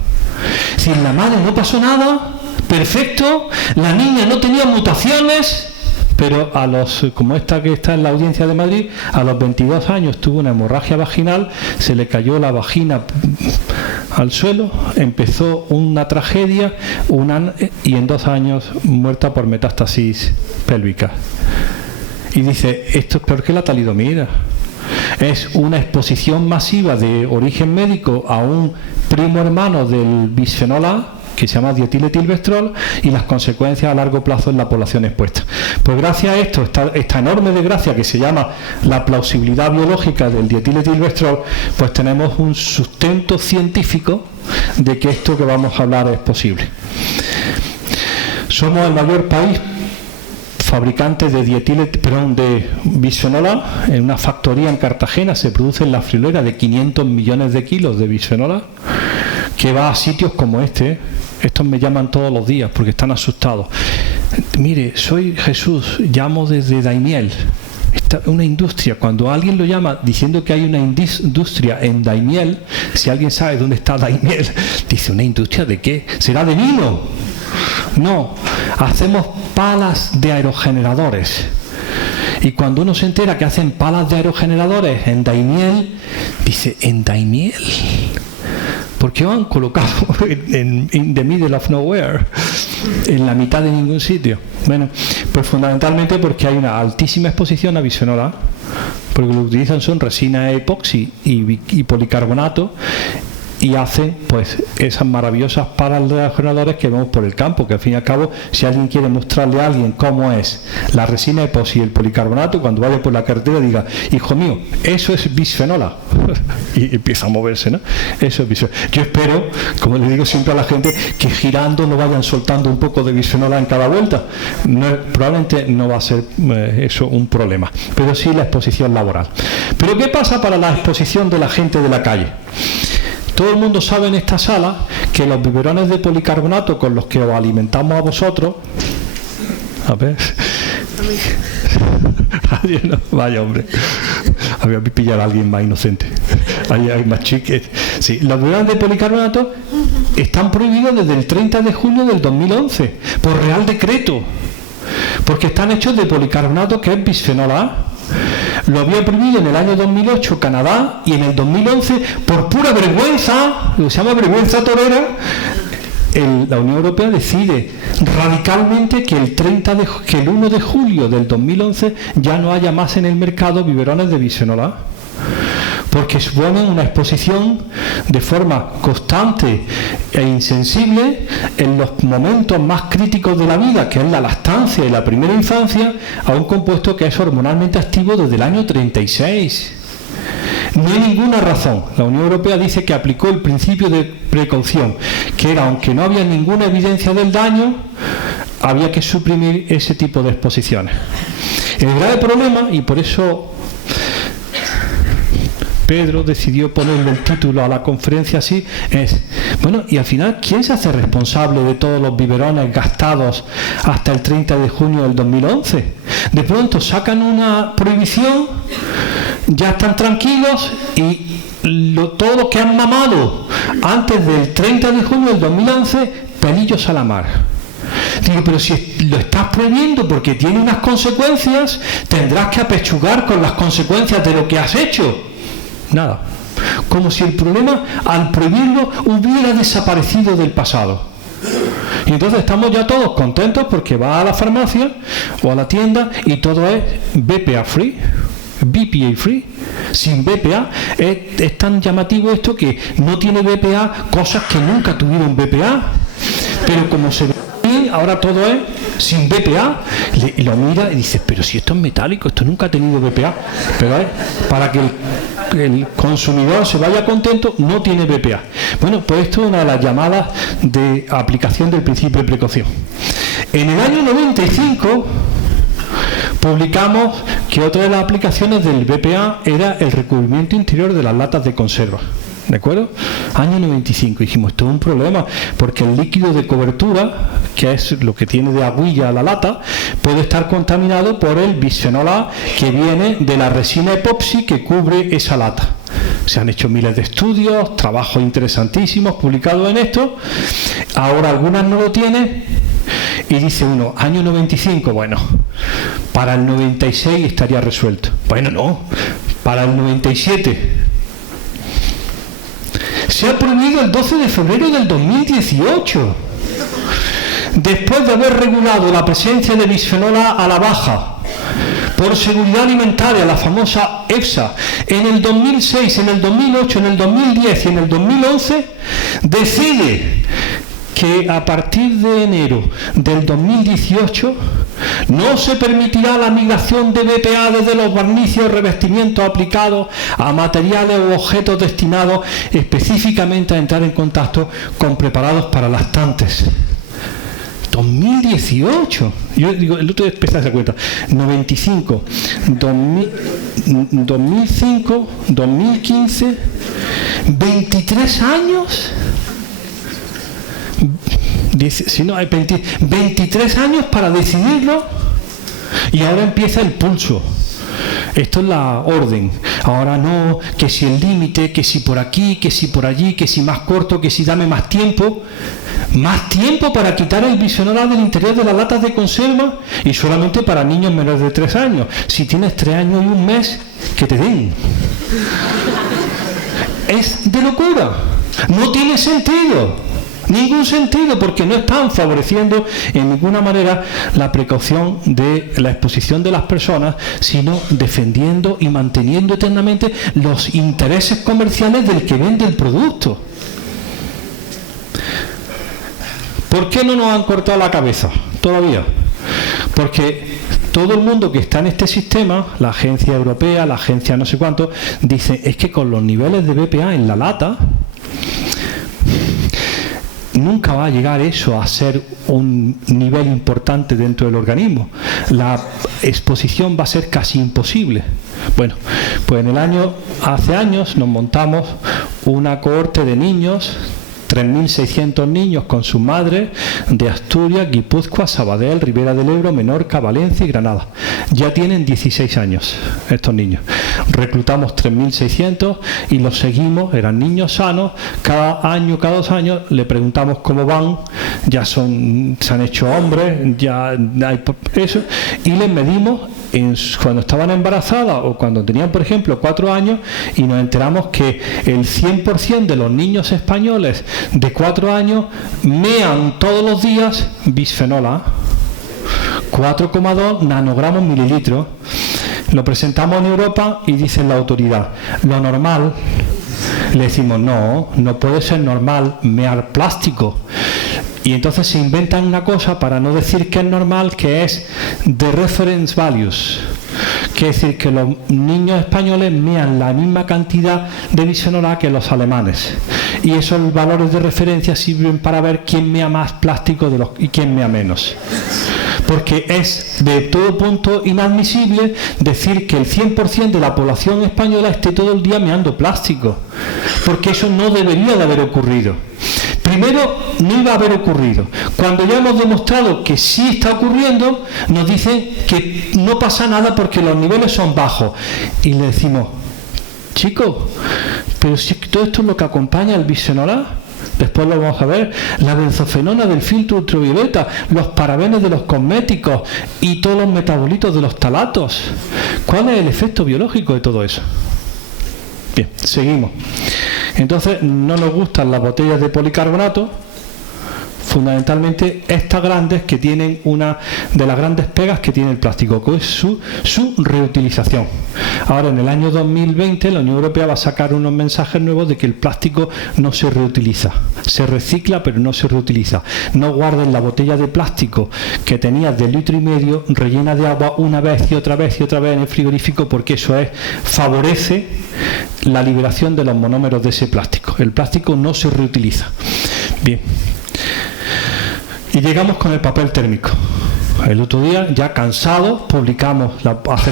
Si en la madre no pasó nada, perfecto, la niña no tenía mutaciones, pero a los, como esta que está en la Audiencia de Madrid, a los 22 años tuvo una hemorragia vaginal, se le cayó la vagina al suelo, empezó una tragedia, y en 2 años muerta por metástasis pélvica. Y dice, esto es peor que la talidomida. Es una exposición masiva de origen médico a un primo hermano del bisfenol A, que se llama dietiletilvestrol, y las consecuencias a largo plazo en la población expuesta. Pues gracias a esto, esta enorme desgracia que se llama la plausibilidad biológica del dietiletilvestrol, pues tenemos un sustento científico de que esto que vamos a hablar es posible. Somos el mayor país fabricante de bisfenol A. En una factoría en Cartagena se produce en la friolera de 500 millones de kilos de bisfenol A, que va a sitios como este. Estos me llaman todos los días porque están asustados. Mire, soy Jesús, llamo desde Daimiel. Una industria, cuando alguien lo llama diciendo que hay una industria en Daimiel, si alguien sabe dónde está Daimiel, dice, ¿una industria de qué? ¿Será de vino? No, hacemos palas de aerogeneradores. Y cuando uno se entera que hacen palas de aerogeneradores en Daimiel, dice, ¿en Daimiel? ¿Por qué han colocado in the middle of nowhere, en la mitad de ningún sitio? Bueno, pues fundamentalmente porque hay una altísima exposición a bisfenol A, porque lo que utilizan son resina epoxi y policarbonato, y hacen pues esas maravillosas palas de aerogeneradores que vemos por el campo, que al fin y al cabo, si alguien quiere mostrarle a alguien cómo es la resina epoxi y el policarbonato, cuando vaya por la carretera diga, hijo mío, eso es bisfenol A. Y empieza a moverse, ¿no? Eso es bisfenol. Yo espero, como le digo siempre a la gente, que girando no vayan soltando un poco de bisfenol A en cada vuelta. Probablemente no va a ser eso un problema, pero sí la exposición laboral. Pero ¿qué pasa para la exposición de la gente de la calle? Todo el mundo sabe en esta sala que los biberones de policarbonato con los que os alimentamos a vosotros... A ver... No, vaya hombre, había que pillar a alguien más inocente. Ahí hay más chiques. Sí, los biberones de policarbonato están prohibidos desde el 30 de junio del 2011 por Real Decreto, porque están hechos de policarbonato, que es bisfenol A. Lo había prohibido en el año 2008 Canadá, y en el 2011, por pura vergüenza, lo que se llama vergüenza torera, la Unión Europea decide radicalmente que el 1 de julio del 2011 ya no haya más en el mercado biberones de bisfenol A, porque suponen una exposición de forma constante e insensible en los momentos más críticos de la vida, que es la lactancia y la primera infancia, a un compuesto que es hormonalmente activo desde el año 36. No hay ninguna razón. La Unión Europea dice que aplicó el principio de precaución, que era, aunque no había ninguna evidencia del daño, había que suprimir ese tipo de exposiciones. El grave problema, y por eso Pedro decidió ponerle el título a la conferencia así, es, bueno, y al final, ¿quién se hace responsable de todos los biberones gastados hasta el 30 de junio del 2011? De pronto sacan una prohibición, ya están tranquilos, y todo lo que han mamado antes del 30 de junio del 2011, pelillos a la mar. Digo, pero si lo estás prohibiendo porque tiene unas consecuencias, tendrás que apechugar con las consecuencias de lo que has hecho. Nada. Como si el problema, al prohibirlo, hubiera desaparecido del pasado. Y entonces estamos ya todos contentos porque va a la farmacia o a la tienda y todo es BPA free, BPA free, sin BPA. Es tan llamativo esto que no tiene BPA cosas que nunca tuvieron BPA, pero como se ve bien, ahora todo es sin BPA. Y lo mira y dices, pero si esto es metálico, esto nunca ha tenido BPA. Pero para que el consumidor se vaya contento, no tiene BPA. Bueno, pues esto es una de las llamadas de aplicación del principio de precaución. En el año 95 publicamos que otra de las aplicaciones del BPA era el recubrimiento interior de las latas de conserva. ¿De acuerdo? Año 95. Dijimos, esto es un problema, porque el líquido de cobertura, que es lo que tiene de aguilla la lata, puede estar contaminado por el bisfenol A que viene de la resina epoxi que cubre esa lata. Se han hecho miles de estudios, trabajos interesantísimos publicados en esto. Ahora algunas no lo tienen. Y dice uno, año 95, bueno, para el 96 estaría resuelto. Bueno, no, para el 97. Se ha prohibido el 12 de febrero del 2018, después de haber regulado la presencia de bisfenol A la baja por seguridad alimentaria, la famosa EFSA, en el 2006, en el 2008, en el 2010 y en el 2011, decide que a partir de enero del 2018 no se permitirá la migración de BPA desde los barnices o revestimientos aplicados a materiales u objetos destinados específicamente a entrar en contacto con preparados para lactantes. 2018. Yo digo, el otro día empecé a hacer cuenta. 95, 2005, 2015, 23 años. Si no, hay 23 años para decidirlo, y ahora empieza el pulso. Esto es la orden. Ahora no, que si el límite, que si por aquí, que si por allí, que si más corto, que si dame más tiempo. Más tiempo para quitar el bisfenol A del interior de las latas de conserva, y solamente para niños menores de 3 años. Si tienes 3 años y un mes, que te den. Es de locura. No tiene sentido. Ningún sentido, porque no están favoreciendo en ninguna manera la precaución de la exposición de las personas, sino defendiendo y manteniendo eternamente los intereses comerciales del que vende el producto. ¿Por qué no nos han cortado la cabeza todavía? Porque todo el mundo que está en este sistema, la agencia europea, la agencia no sé cuánto, dice, es que con los niveles de BPA en la lata nunca va a llegar eso a ser un nivel importante dentro del organismo. La exposición va a ser casi imposible. Bueno, pues hace años nos montamos una cohorte de niños, 3.600 niños con sus madres de Asturias, Guipúzcoa, Sabadell, Ribera del Ebro, Menorca, Valencia y Granada. Ya tienen 16 años estos niños. Reclutamos 3.600 y los seguimos, eran niños sanos. Cada año, cada 2 años, le preguntamos cómo van, ya se han hecho hombres, ya hay eso, y les medimos cuando estaban embarazadas o cuando tenían, por ejemplo, 4 años, y nos enteramos que el 100% de los niños españoles de 4 años mean todos los días bisfenol A, 4,2 nanogramos mililitros. Lo presentamos en Europa y dice la autoridad, lo normal, le decimos no puede ser normal mear plástico. Y entonces se inventan una cosa para no decir que es normal, que es the reference values. Quiere decir que los niños españoles mean la misma cantidad de bisfenol A que los alemanes. Y esos valores de referencia sirven para ver quién mea más plástico y quién mea menos. Porque es de todo punto inadmisible decir que el 100% de la población española esté todo el día meando plástico. Porque eso no debería de haber ocurrido. Primero, no iba a haber ocurrido. Cuando ya hemos demostrado que sí está ocurriendo, nos dicen que no pasa nada porque los niveles son bajos. Y le decimos, chicos, pero si todo esto es lo que acompaña el bisfenol A. Después lo vamos a ver, la benzofenona del filtro ultravioleta, los parabenes de los cosméticos y todos los metabolitos de los talatos. ¿Cuál es el efecto biológico de todo eso? Bien, seguimos. Entonces, no nos gustan las botellas de policarbonato, fundamentalmente estas grandes, que tienen una de las grandes pegas que tiene el plástico, que es su reutilización. Ahora, en el año 2020, la Unión Europea va a sacar unos mensajes nuevos de que el plástico no se reutiliza. Se recicla, pero no se reutiliza. No guarden la botella de plástico que tenías de 1,5 litros rellena de agua una vez y otra vez y otra vez en el frigorífico, porque eso favorece la liberación de los monómeros de ese plástico. El plástico no se reutiliza. Bien. Y llegamos con el papel térmico. El otro día, ya cansados,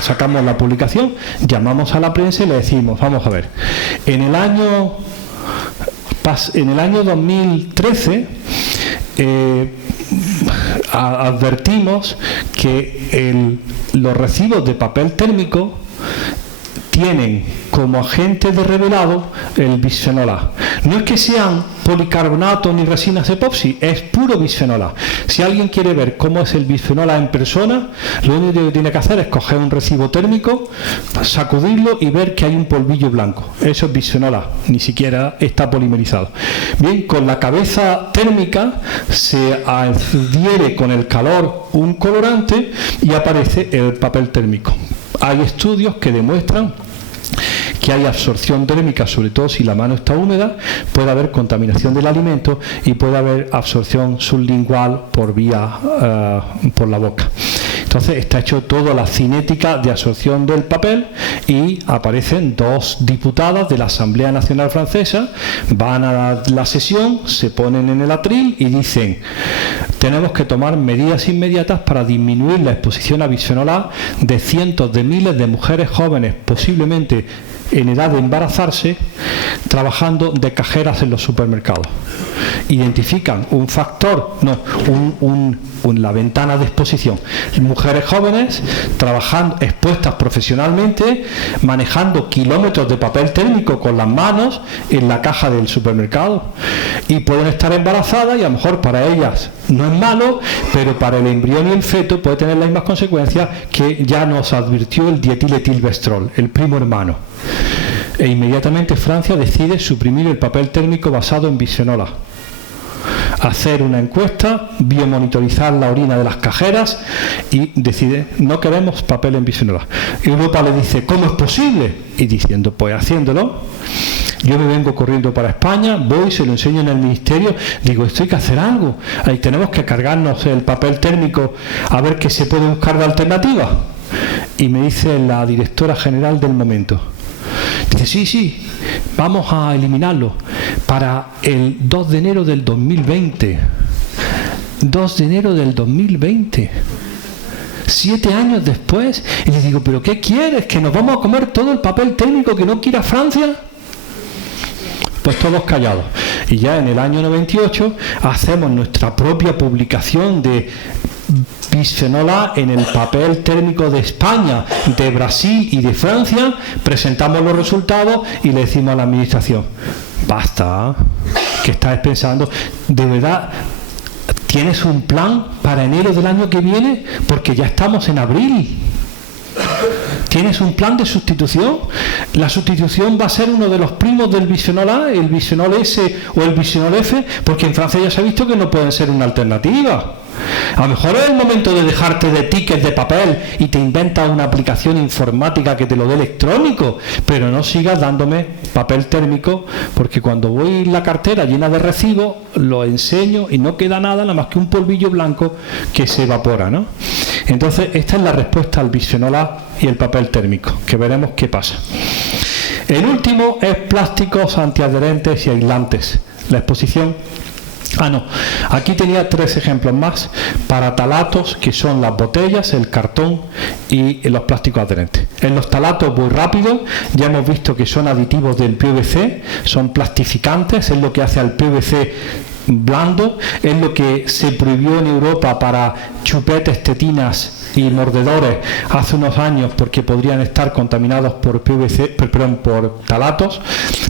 sacamos la publicación, llamamos a la prensa y le decimos, vamos a ver, en el año 2013 advertimos que los recibos de papel térmico tienen como agente de revelado el bisfenol A. No es que sean policarbonato ni resinas epoxi, es puro bisfenol A. Si alguien quiere ver cómo es el bisfenol A en persona, lo único que tiene que hacer es coger un recibo térmico, sacudirlo y ver que hay un polvillo blanco. Eso es bisfenol A, ni siquiera está polimerizado. Bien, con la cabeza térmica se adhiere con el calor un colorante y aparece el papel térmico. Hay estudios que demuestran que hay absorción térmica, sobre todo si la mano está húmeda, puede haber contaminación del alimento y puede haber absorción sublingual por la boca. Entonces está hecho toda la cinética de absorción del papel y aparecen 2 diputadas de la Asamblea Nacional Francesa, van a la sesión, se ponen en el atril y dicen: tenemos que tomar medidas inmediatas para disminuir la exposición a bisfenol A de cientos de miles de mujeres jóvenes, posiblemente en edad de embarazarse, trabajando de cajeras en los supermercados. Identifican un factor, la ventana de exposición. Mujeres jóvenes trabajando, expuestas profesionalmente, manejando kilómetros de papel térmico con las manos en la caja del supermercado, y pueden estar embarazadas y a lo mejor para ellas no es malo, pero para el embrión y el feto puede tener las mismas consecuencias que ya nos advirtió el dietilmetilvestrol, el primo hermano. E inmediatamente Francia decide suprimir el papel térmico basado en bisfenol A. Hacer una encuesta, biomonitorizar la orina de las cajeras y decide: no queremos papel en bisfenol A. Europa le dice: ¿cómo es posible? Y diciendo: pues haciéndolo. Yo me vengo corriendo para España, voy, se lo enseño en el ministerio, digo: esto hay que hacer algo, ahí tenemos que cargarnos el papel térmico a ver qué se puede buscar de alternativa. Y me dice la directora general del momento: Dice, sí, vamos a eliminarlo para el 2 de enero del 2020. 2 de enero del 2020. 7 años después. Y le digo, ¿pero qué quieres? ¿Que nos vamos a comer todo el papel técnico que no quiera Francia? Pues todos callados. Y ya en el año 98 hacemos nuestra propia publicación de bisfenol A en el papel térmico de España, de Brasil y de Francia. Presentamos los resultados y le decimos a la administración, basta, ¿qué estás pensando? ¿De verdad tienes un plan para enero del año que viene? Porque ya estamos en abril. ¿Tienes un plan de sustitución? La sustitución va a ser uno de los primos del bisfenol A, el bisfenol S o el bisfenol F, porque en Francia ya se ha visto que no pueden ser una alternativa. A lo mejor es el momento de dejarte de tickets de papel y te inventas una aplicación informática que te lo dé electrónico, pero no sigas dándome papel térmico, porque cuando voy en la cartera llena de recibos, lo enseño y no queda nada más que un polvillo blanco que se evapora, ¿no? Entonces, esta es la respuesta al bisfenol A y el papel térmico, que veremos qué pasa. El último es plásticos antiadherentes y aislantes. La exposición... aquí tenía 3 ejemplos más para talatos, que son las botellas, el cartón y los plásticos adherentes. En los talatos voy rápido, ya hemos visto que son aditivos del PVC, son plastificantes, es lo que hace al PVC blando, es lo que se prohibió en Europa para chupetes, tetinas y mordedores hace unos años porque podrían estar contaminados por por talatos,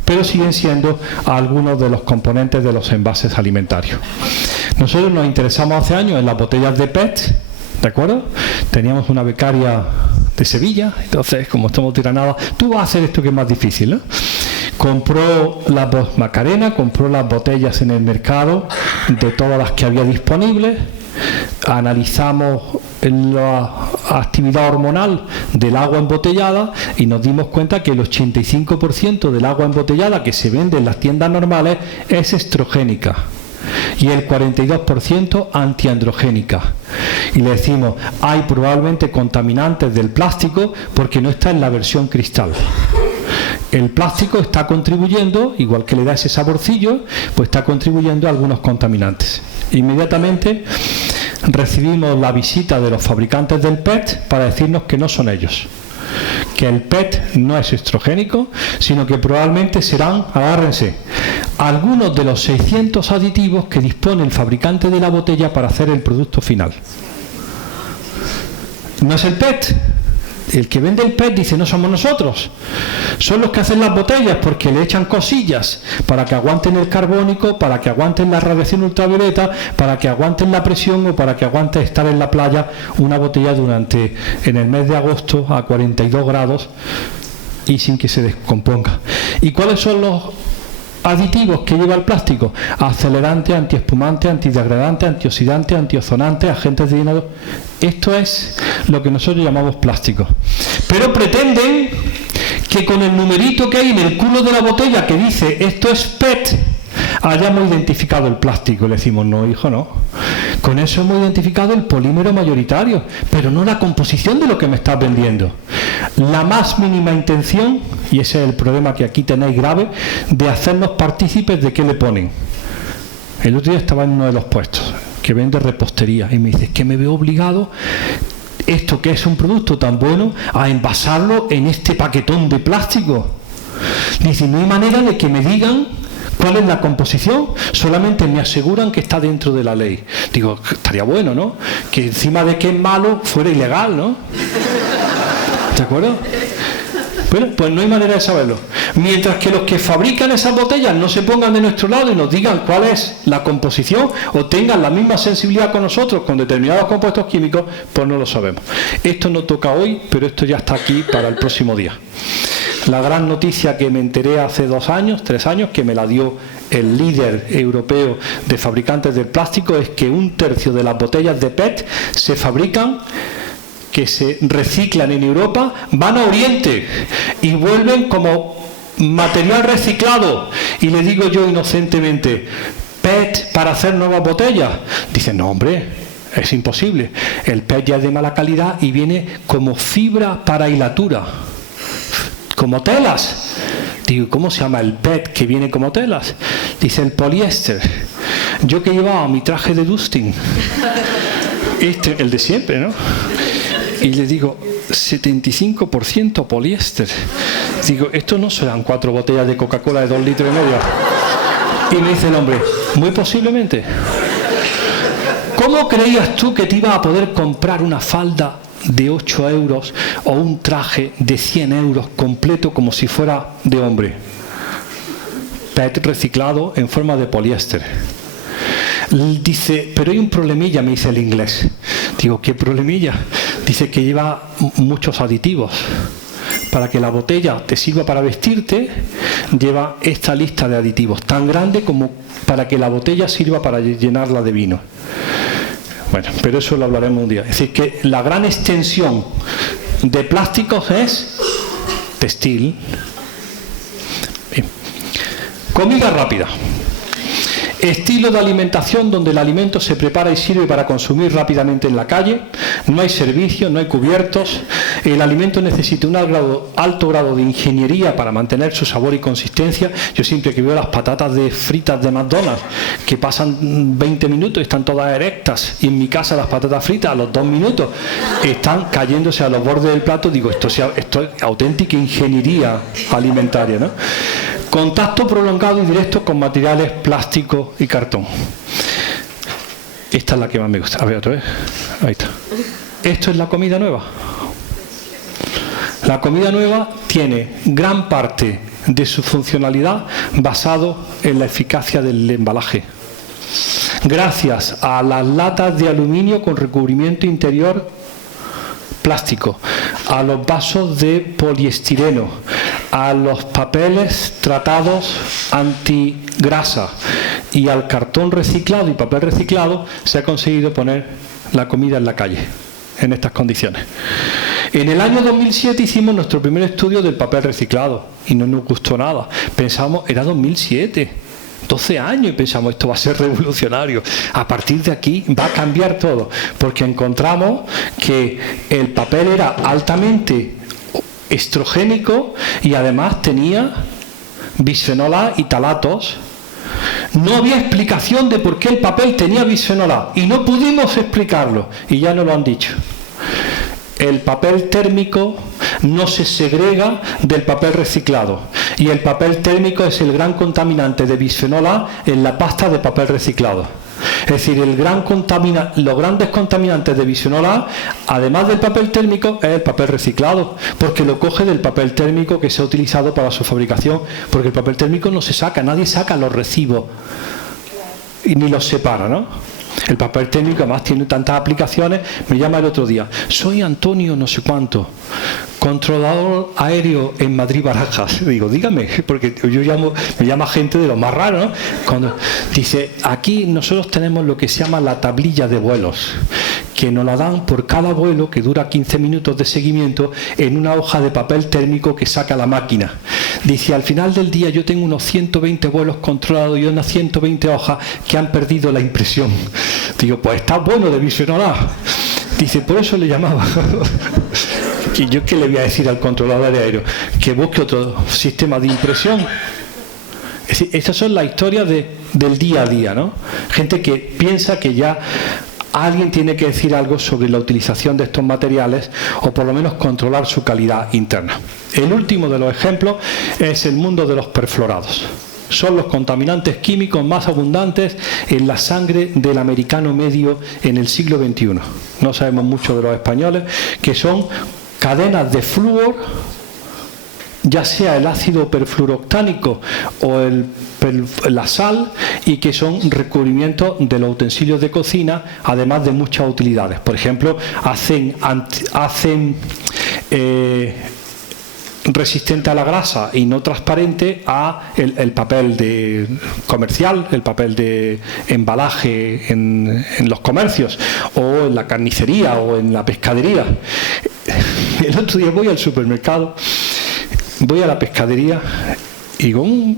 pero siguen siendo algunos de los componentes de los envases alimentarios. Nosotros nos interesamos hace años en las botellas de PET, ¿de acuerdo? Teníamos una becaria de Sevilla, entonces como estamos tiranados, tú vas a hacer esto que es más difícil, ¿no? Compró las Macarena, compró las botellas en el mercado de todas las que había disponibles, analizamos la actividad hormonal del agua embotellada y nos dimos cuenta que el 85% del agua embotellada que se vende en las tiendas normales es estrogénica y el 42% antiandrogénica. Y le decimos, hay probablemente contaminantes del plástico porque no está en la versión cristal. El plástico está contribuyendo, igual que le da ese saborcillo, pues está contribuyendo a algunos contaminantes. Inmediatamente recibimos la visita de los fabricantes del PET para decirnos que no son ellos, que el PET no es estrogénico, sino que probablemente serán, agárrense, algunos de los 600 aditivos que dispone el fabricante de la botella para hacer el producto final. No es el PET. El que vende el PET dice, no somos nosotros, son los que hacen las botellas porque le echan cosillas para que aguanten el carbónico, para que aguanten la radiación ultravioleta, para que aguanten la presión o para que aguante estar en la playa una botella en el mes de agosto a 42 grados y sin que se descomponga. ¿Y cuáles son los aditivos que lleva el plástico? Acelerante, antiespumante, antidegradante, antioxidante, antiozonante, agentes de llenado. Esto es lo que nosotros llamamos plástico. Pero pretenden que con el numerito que hay en el culo de la botella que dice esto es PET, hayamos identificado el plástico. Le decimos, no, hijo, no. Con eso hemos identificado el polímero mayoritario, pero no la composición de lo que me estás vendiendo. La más mínima intención, y ese es el problema que aquí tenéis grave, de hacernos partícipes de qué le ponen. El otro día estaba en uno de los puestos que vende repostería y me dice, es que me veo obligado, esto que es un producto tan bueno, a envasarlo en este paquetón de plástico. Dice, no hay manera de que me digan cuál es la composición, solamente me aseguran que está dentro de la ley. Digo, estaría bueno, ¿no? Que encima de que es malo fuera ilegal, ¿no? ¿De acuerdo? Bueno, pues no hay manera de saberlo. Mientras que los que fabrican esas botellas no se pongan de nuestro lado y nos digan cuál es la composición o tengan la misma sensibilidad con nosotros con determinados compuestos químicos, pues no lo sabemos. Esto no toca hoy, pero esto ya está aquí para el próximo día. La gran noticia que me enteré hace 3 años, que me la dio el líder europeo de fabricantes del plástico, es que 1/3 de las botellas de PET se fabrican, que se reciclan en Europa, van a Oriente y vuelven como material reciclado. Y le digo yo inocentemente, PET para hacer nuevas botellas. Dicen, no, hombre, es imposible. El PET ya es de mala calidad y viene como fibra para hilatura. como telas. Digo, ¿cómo se llama el PET que viene como telas? Dice el poliéster. Yo que llevaba mi traje de Dustin, el de siempre, ¿no? Y le digo, 75% poliéster. Digo, esto no serán 4 botellas de Coca-Cola de 2,5 litros. Y me dice el hombre, muy posiblemente. ¿Cómo creías tú que te ibas a poder comprar una falda de 8 euros o un traje de 100 euros completo como si fuera de hombre? PET reciclado en forma de poliéster. Dice, pero hay un problemilla, me dice el inglés. Digo, ¿qué problemilla? Dice que lleva muchos aditivos. Para que la botella te sirva para vestirte, lleva esta lista de aditivos, tan grande como para que la botella sirva para llenarla de vino. Bueno, pero eso lo hablaremos un día. Es decir, que la gran extensión de plásticos es textil. Bien. Comida rápida. Estilo de alimentación donde el alimento se prepara y sirve para consumir rápidamente en la calle. No hay servicios, no hay cubiertos. El alimento necesita un alto grado de ingeniería para mantener su sabor y consistencia. Yo siempre que veo las patatas fritas de McDonald's, que pasan 20 minutos y están todas erectas, y en mi casa las patatas fritas a los 2 minutos están cayéndose a los bordes del plato, digo, esto es auténtica ingeniería alimentaria, ¿no? Contacto prolongado y directo con materiales plásticos y cartón. Esta es la que más me gusta. A ver, otra vez. Ahí está. Esto es la comida nueva. La comida nueva tiene gran parte de su funcionalidad basado en la eficacia del embalaje. Gracias a las latas de aluminio con recubrimiento interior plástico, a los vasos de poliestireno, a los papeles tratados antigrasa y al cartón reciclado y papel reciclado, se ha conseguido poner la comida en la calle en estas condiciones. En el año 2007 hicimos nuestro primer estudio del papel reciclado y no nos gustó nada. Pensamos, era 2007, 12 años, y pensamos, esto va a ser revolucionario. A partir de aquí va a cambiar todo, porque encontramos que el papel era altamente estrogénico y además tenía bisfenol A y talatos. No había explicación de por qué el papel tenía bisfenol A y no pudimos explicarlo, y ya nos lo han dicho. El papel térmico no se segrega del papel reciclado, y el papel térmico es el gran contaminante de bisfenol A en la pasta de papel reciclado. Es decir, los grandes contaminantes de bisfenol A, además del papel térmico, es el papel reciclado, porque lo coge del papel térmico que se ha utilizado para su fabricación, porque el papel térmico no se saca, nadie saca los recibos y ni los separa, ¿no? El papel térmico además tiene tantas aplicaciones. Me llama el otro día, soy Antonio no sé cuánto, controlador aéreo en Madrid Barajas. Digo, dígame, porque me llama gente de lo más raro, ¿no? Cuando dice, aquí nosotros tenemos lo que se llama la tablilla de vuelos, que nos la dan por cada vuelo, que dura 15 minutos de seguimiento, en una hoja de papel térmico que saca la máquina. Dice, al final del día yo tengo unos 120 vuelos controlados y unas 120 hojas que han perdido la impresión. Digo, pues está bueno de bisfenol A. Dice, por eso le llamaba. ¿Y yo qué le voy a decir al controlador aéreo? Que busque otro sistema de impresión. Es decir, esas son las historias del día a día, ¿no? Gente que piensa que ya alguien tiene que decir algo sobre la utilización de estos materiales, o por lo menos controlar su calidad interna. El último de los ejemplos es el mundo de los perfluorados. Son los contaminantes químicos más abundantes en la sangre del americano medio en el siglo XXI. No sabemos mucho de los españoles, que son cadenas de flúor, ya sea el ácido perfluoroctánico o la sal, y que son recubrimientos de los utensilios de cocina, además de muchas utilidades. Por ejemplo, hacen resistente a la grasa y no transparente a el papel comercial, el papel de embalaje en los comercios, o en la carnicería o en la pescadería. El otro día voy al supermercado, voy a la pescadería y digo, un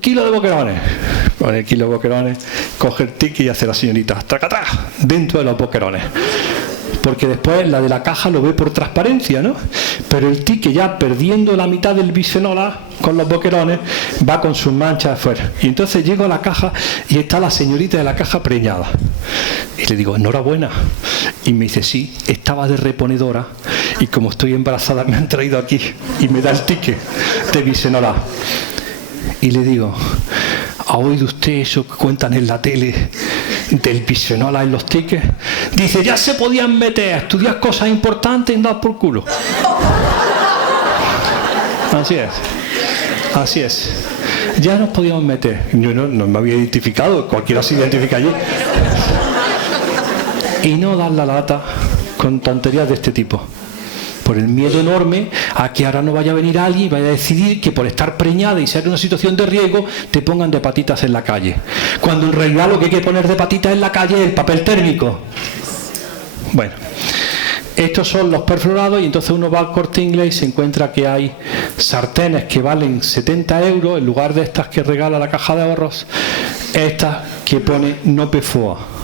kilo de boquerones. Con el kilo de boquerones coge el ticket y hace la señorita, tracatá, dentro de los boquerones. porque después la de la caja lo ve por transparencia, ¿no? Pero el tique, ya perdiendo la mitad del bisfenol A con los boquerones, va con sus manchas afuera. Y entonces llego a la caja y está la señorita de la caja preñada. Y le digo, enhorabuena. Y me dice, sí, estaba de reponedora y como estoy embarazada me han traído aquí, y me da el tique de bisfenol A. Y le digo, ¿ha oído usted eso que cuentan en la tele del bisfenol A en los tickets? Dice, ya se podían meter a estudiar cosas importantes y dar por culo. Así es, así es. Ya nos podíamos meter. Yo no me había identificado, cualquiera se identifica allí. Y no dar la lata con tonterías de este tipo. Por el miedo enorme a que ahora no vaya a venir alguien y vaya a decidir que por estar preñada y ser en una situación de riesgo te pongan de patitas en la calle. Cuando en realidad lo que hay que poner de patitas en la calle es el papel térmico. Bueno, estos son los perfluorados y entonces uno va al Corte Inglés y se encuentra que hay sartenes que valen 70 euros en lugar de estas que regala la caja de ahorros, estas que pone no PFOA.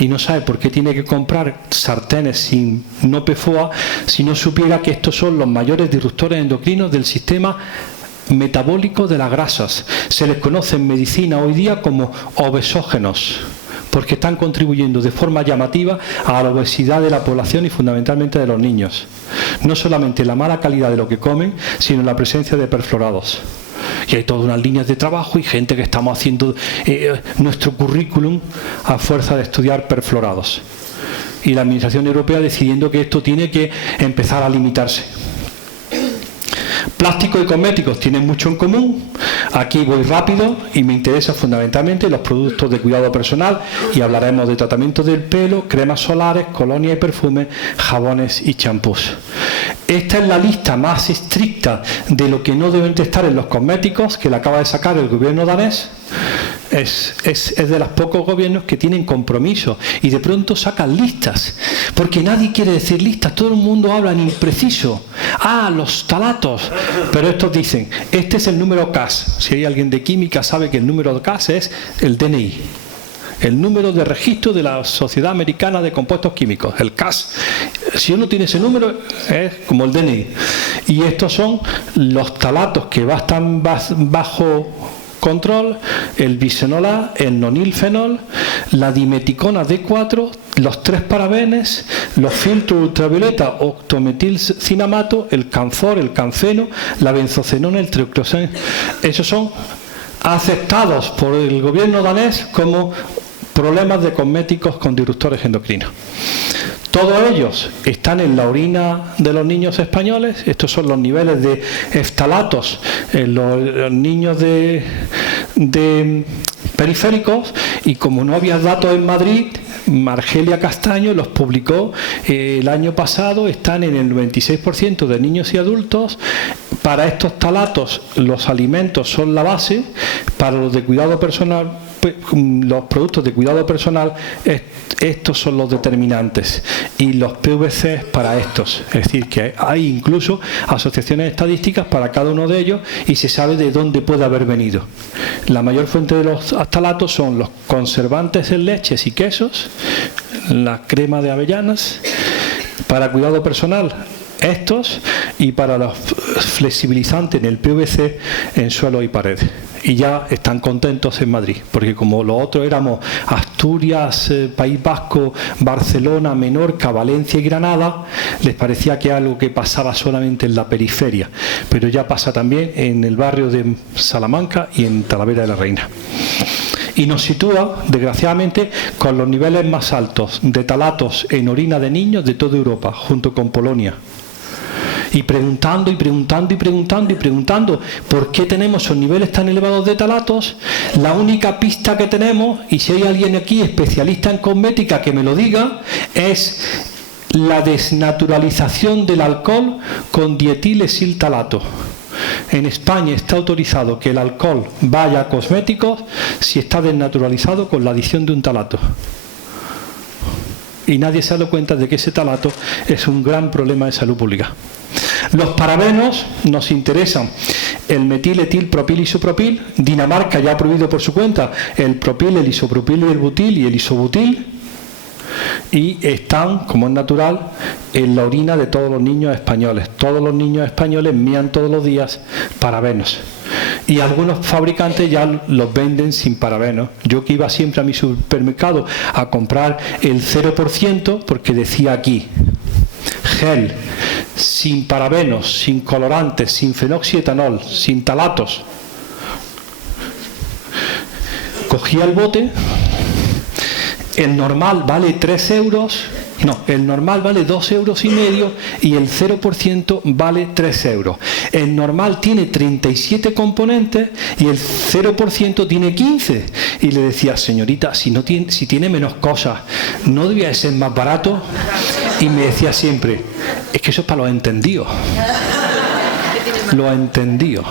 Y no sabe por qué tiene que comprar sartenes sin no PFOA si no supiera que estos son los mayores disruptores endocrinos del sistema metabólico de las grasas. Se les conoce en medicina hoy día como obesógenos, porque están contribuyendo de forma llamativa a la obesidad de la población y fundamentalmente de los niños. No solamente la mala calidad de lo que comen, sino la presencia de perfluorados. Y hay todas unas líneas de trabajo y gente que estamos haciendo nuestro currículum a fuerza de estudiar perfluorados. Y la Administración Europea decidiendo que esto tiene que empezar a limitarse. Plástico y cosméticos tienen mucho en común. Aquí voy rápido y me interesan fundamentalmente los productos de cuidado personal y hablaremos de tratamientos del pelo, cremas solares, colonias y perfumes, jabones y champús. Esta es la lista más estricta de lo que no deben de estar en los cosméticos que la acaba de sacar el gobierno danés. Es de los pocos gobiernos que tienen compromiso y de pronto sacan listas, porque nadie quiere decir listas, todo el mundo habla en impreciso. Ah, los talatos, pero estos dicen, este es el número CAS. Si hay alguien de química sabe que el número CAS es el DNI, el número de registro de la Sociedad Americana de Compuestos Químicos, el CAS. Si uno tiene ese número es como el DNI. Y estos son los talatos que están bajo control, el bisfenol A, el nonilfenol, la dimeticona D4, los 3 parabenes, los filtros ultravioleta, octometilcinamato, el canfor, el canceno, la benzocenona, el triclosan. Esos son aceptados por el gobierno danés como problemas de cosméticos con disruptores endocrinos. Todos ellos están en la orina de los niños españoles. Estos son los niveles de eftalatos en los niños de periféricos, y como no había datos en Madrid, Margelia Castaño los publicó el año pasado. Están en el 96% de niños y adultos. Para estos talatos los alimentos son la base. Para los de cuidado personal, los productos de cuidado personal, estos son los determinantes, y los PVC para estos. Es decir, que hay incluso asociaciones estadísticas para cada uno de ellos y se sabe de dónde puede haber venido. La mayor fuente de los talatos son los conservantes en leches y quesos, la crema de avellanas. Para cuidado personal, estos, y para los flexibilizantes en el PVC en suelo y paredes. Y ya están contentos en Madrid, porque como los otros éramos Asturias, País Vasco, Barcelona, Menorca, Valencia y Granada, les parecía que era algo que pasaba solamente en la periferia, pero ya pasa también en el barrio de Salamanca y en Talavera de la Reina. Y nos sitúa, desgraciadamente, con los niveles más altos de talatos en orina de niños de toda Europa, junto con Polonia. Y preguntando por qué tenemos esos niveles tan elevados de talatos, la única pista que tenemos, y si hay alguien aquí especialista en cosmética que me lo diga, es la desnaturalización del alcohol con dietilestiltalato. En España está autorizado que el alcohol vaya a cosméticos si está desnaturalizado con la adición de un talato. Y nadie se ha dado cuenta de que ese talato es un gran problema de salud pública. Los parabenos nos interesan: el metil, etil, propil, isopropil. Dinamarca ya ha prohibido por su cuenta el propil, el isopropil y el butil y el isobutil. y están, como es natural, en la orina de todos los niños españoles. Todos los niños españoles mían todos los días parabenos. Y algunos fabricantes ya los venden sin parabenos. Yo que iba siempre a mi supermercado a comprar el 0%, porque decía aquí, gel, sin parabenos, sin colorantes, sin fenoxietanol, sin talatos. Cogía el bote, el normal vale 3 euros, no, el normal vale 2,5 euros y el 0% vale 3 euros. El normal tiene 37 componentes y el 0% tiene 15. Y le decía, señorita, si tiene menos cosas, ¿no debía de ser más barato? Y me decía siempre, es que eso es para los entendidos. Los entendidos.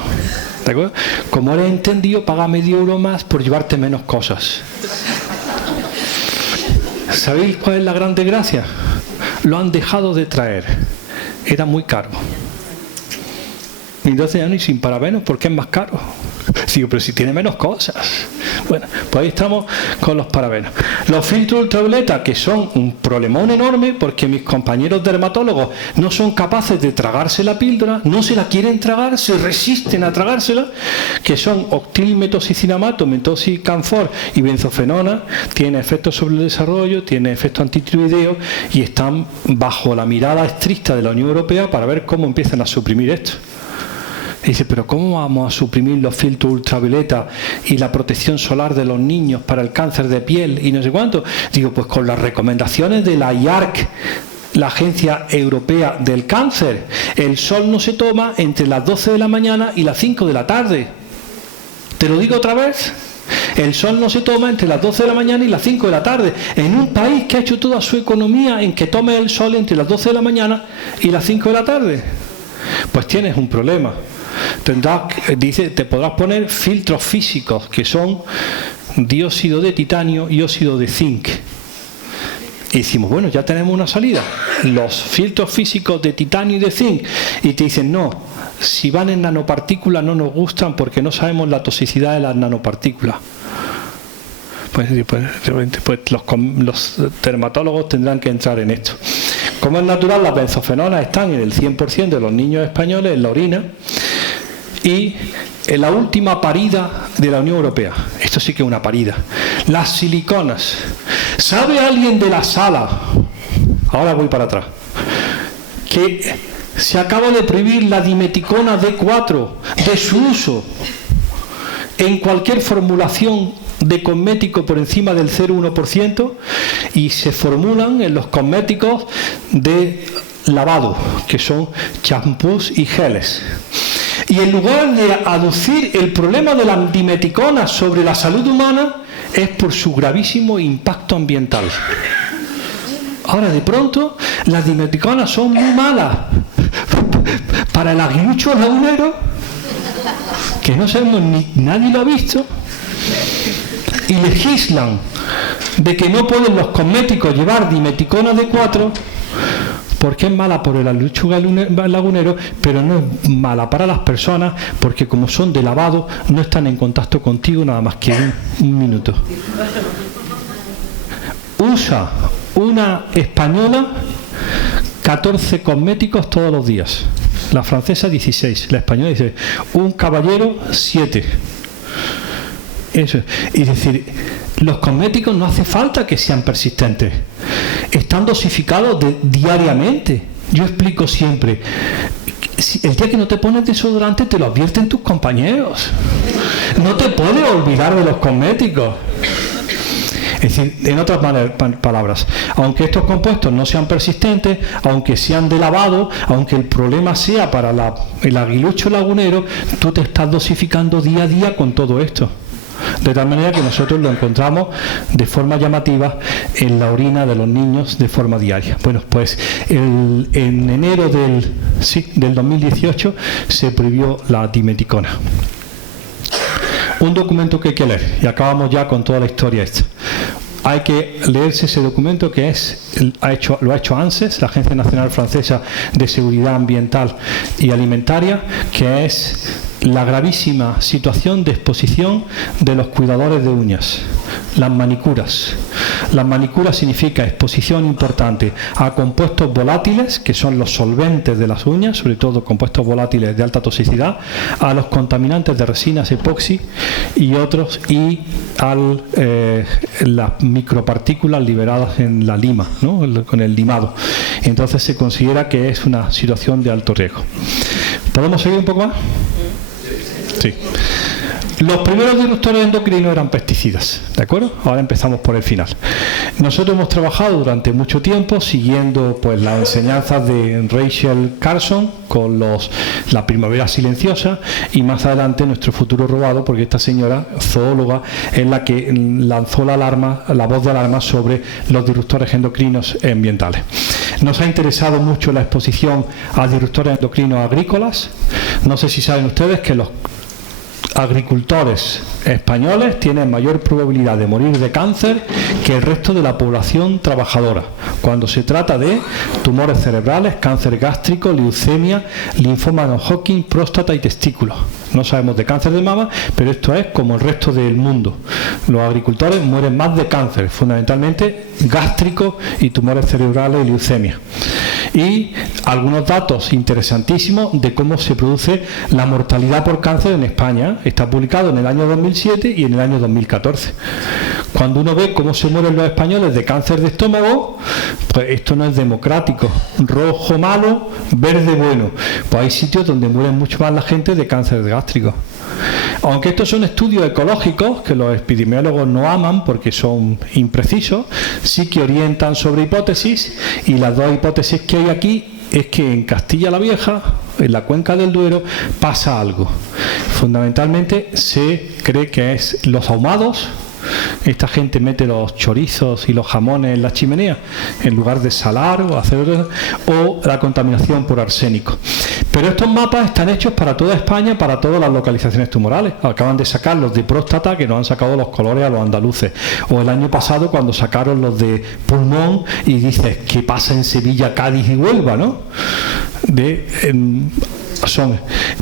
¿De acuerdo? Como eres entendido, paga medio euro más por llevarte menos cosas. ¿Sabéis cuál es la gran desgracia? Lo han dejado de traer. Era muy caro. Y entonces ya no, y sin parabenos, ¿por qué es más caro? Digo, pero si tiene menos cosas. Bueno, pues ahí estamos con los parabenos. Los filtros ultravioleta, que son un problemón enorme, porque mis compañeros dermatólogos no son capaces de tragarse la píldora, no se la quieren tragar, se resisten a tragársela, que son octrilmetoxicinamato, metoxicanfor y benzofenona, tiene efectos sobre el desarrollo, tiene efectos antitiroideos y están bajo la mirada estricta de la Unión Europea para ver cómo empiezan a suprimir esto. Y dice, pero ¿cómo vamos a suprimir los filtros ultravioleta y la protección solar de los niños para el cáncer de piel y no sé cuánto? Digo, pues con las recomendaciones de la IARC, la Agencia Europea del Cáncer. El sol no se toma entre las 12 de la mañana y las 5 de la tarde. ¿Te lo digo otra vez? El sol no se toma entre las 12 de la mañana y las 5 de la tarde. En un país que ha hecho toda su economía en que tome el sol entre las 12 de la mañana y las 5 de la tarde. Pues tienes un problema. Dice, te podrás poner filtros físicos que son dióxido de titanio y óxido de zinc. Y decimos, bueno, ya tenemos una salida. Los filtros físicos de titanio y de zinc. Y te dicen, no, si van en nanopartículas no nos gustan porque no sabemos la toxicidad de las nanopartículas. Pues los dermatólogos tendrán que entrar en esto. Como es natural, las benzofenonas están en el 100% de los niños españoles en la orina. Y en la última parida de la Unión Europea, esto sí que es una parida, las siliconas. ¿Sabe alguien de la sala, ahora voy para atrás, que se acaba de prohibir la dimeticona D4 de su uso en cualquier formulación de cosmético por encima del 0,1% y se formulan en los cosméticos de lavado, que son champús y geles? Y en lugar de aducir el problema de la dimeticona sobre la salud humana, es por su gravísimo impacto ambiental. Ahora, de pronto, las dimeticonas son muy malas para el aguilucho lagunero, que no sabemos nadie lo ha visto, y legislan de que no pueden los cosméticos llevar dimeticona D4 porque es mala por el aguilucho lagunero, pero no es mala para las personas porque como son de lavado no están en contacto contigo nada más que un minuto. Usa una española 14 cosméticos todos los días, la francesa 16, la española dice un caballero 7. Eso. Es decir, los cosméticos no hace falta que sean persistentes, están dosificados diariamente. Yo explico siempre, el día que no te pones desodorante te lo advierten tus compañeros, no te puedes olvidar de los cosméticos. Es decir, en otras palabras, aunque estos compuestos no sean persistentes, aunque sean de lavado, aunque el problema sea para el aguilucho lagunero, tú te estás dosificando día a día con todo esto. De tal manera que nosotros lo encontramos de forma llamativa en la orina de los niños de forma diaria. Bueno, pues en enero del 2018 se prohibió la dimeticona. Un documento que hay que leer, y acabamos ya con toda la historia esta. Hay que leerse ese documento que lo ha hecho ANSES, la Agencia Nacional Francesa de Seguridad Ambiental y Alimentaria, que es la gravísima situación de exposición de los cuidadores de uñas, las manicuras. Las manicuras significa exposición importante a compuestos volátiles, que son los solventes de las uñas, sobre todo compuestos volátiles de alta toxicidad, a los contaminantes de resinas epoxi y otros, y a las micropartículas liberadas en la lima, ¿no? Con el limado. Entonces se considera que es una situación de alto riesgo. ¿Podemos seguir un poco más? Sí. Los primeros disruptores endocrinos eran pesticidas, ¿de acuerdo? Ahora empezamos por el final. Nosotros hemos trabajado durante mucho tiempo siguiendo pues las enseñanzas de Rachel Carson con la primavera silenciosa, y más adelante nuestro futuro robado, porque esta señora zoóloga es la que lanzó la voz de alarma sobre los disruptores endocrinos ambientales. Nos ha interesado mucho la exposición a disruptores endocrinos agrícolas. No sé si saben ustedes que los agricultores españoles tienen mayor probabilidad de morir de cáncer que el resto de la población trabajadora, cuando se trata de tumores cerebrales, cáncer gástrico, leucemia, linfoma de Hodgkin, próstata y testículos. No sabemos de cáncer de mama, pero esto es como el resto del mundo. Los agricultores mueren más de cáncer, fundamentalmente gástrico y tumores cerebrales y leucemia. Y algunos datos interesantísimos de cómo se produce la mortalidad por cáncer en España. Está publicado en el año 2007 y en el año 2014. Cuando uno ve cómo se mueren los españoles de cáncer de estómago, pues esto no es democrático. Rojo malo, verde bueno. Pues hay sitios donde mueren mucho más la gente de cáncer gástrico. Aunque estos son estudios ecológicos que los epidemiólogos no aman porque son imprecisos, sí que orientan sobre hipótesis, y las dos hipótesis que hay aquí es que en Castilla la Vieja, en la cuenca del Duero, pasa algo. Fundamentalmente se cree que es los ahumados. Esta gente mete los chorizos y los jamones en la chimenea en lugar de salar o hacer, o la contaminación por arsénico. Pero estos mapas están hechos para toda España, para todas las localizaciones tumorales. Acaban de sacar los de próstata, que nos han sacado los colores a los andaluces, o el año pasado cuando sacaron los de pulmón, y dices, ¿qué pasa en Sevilla, Cádiz y Huelva, no?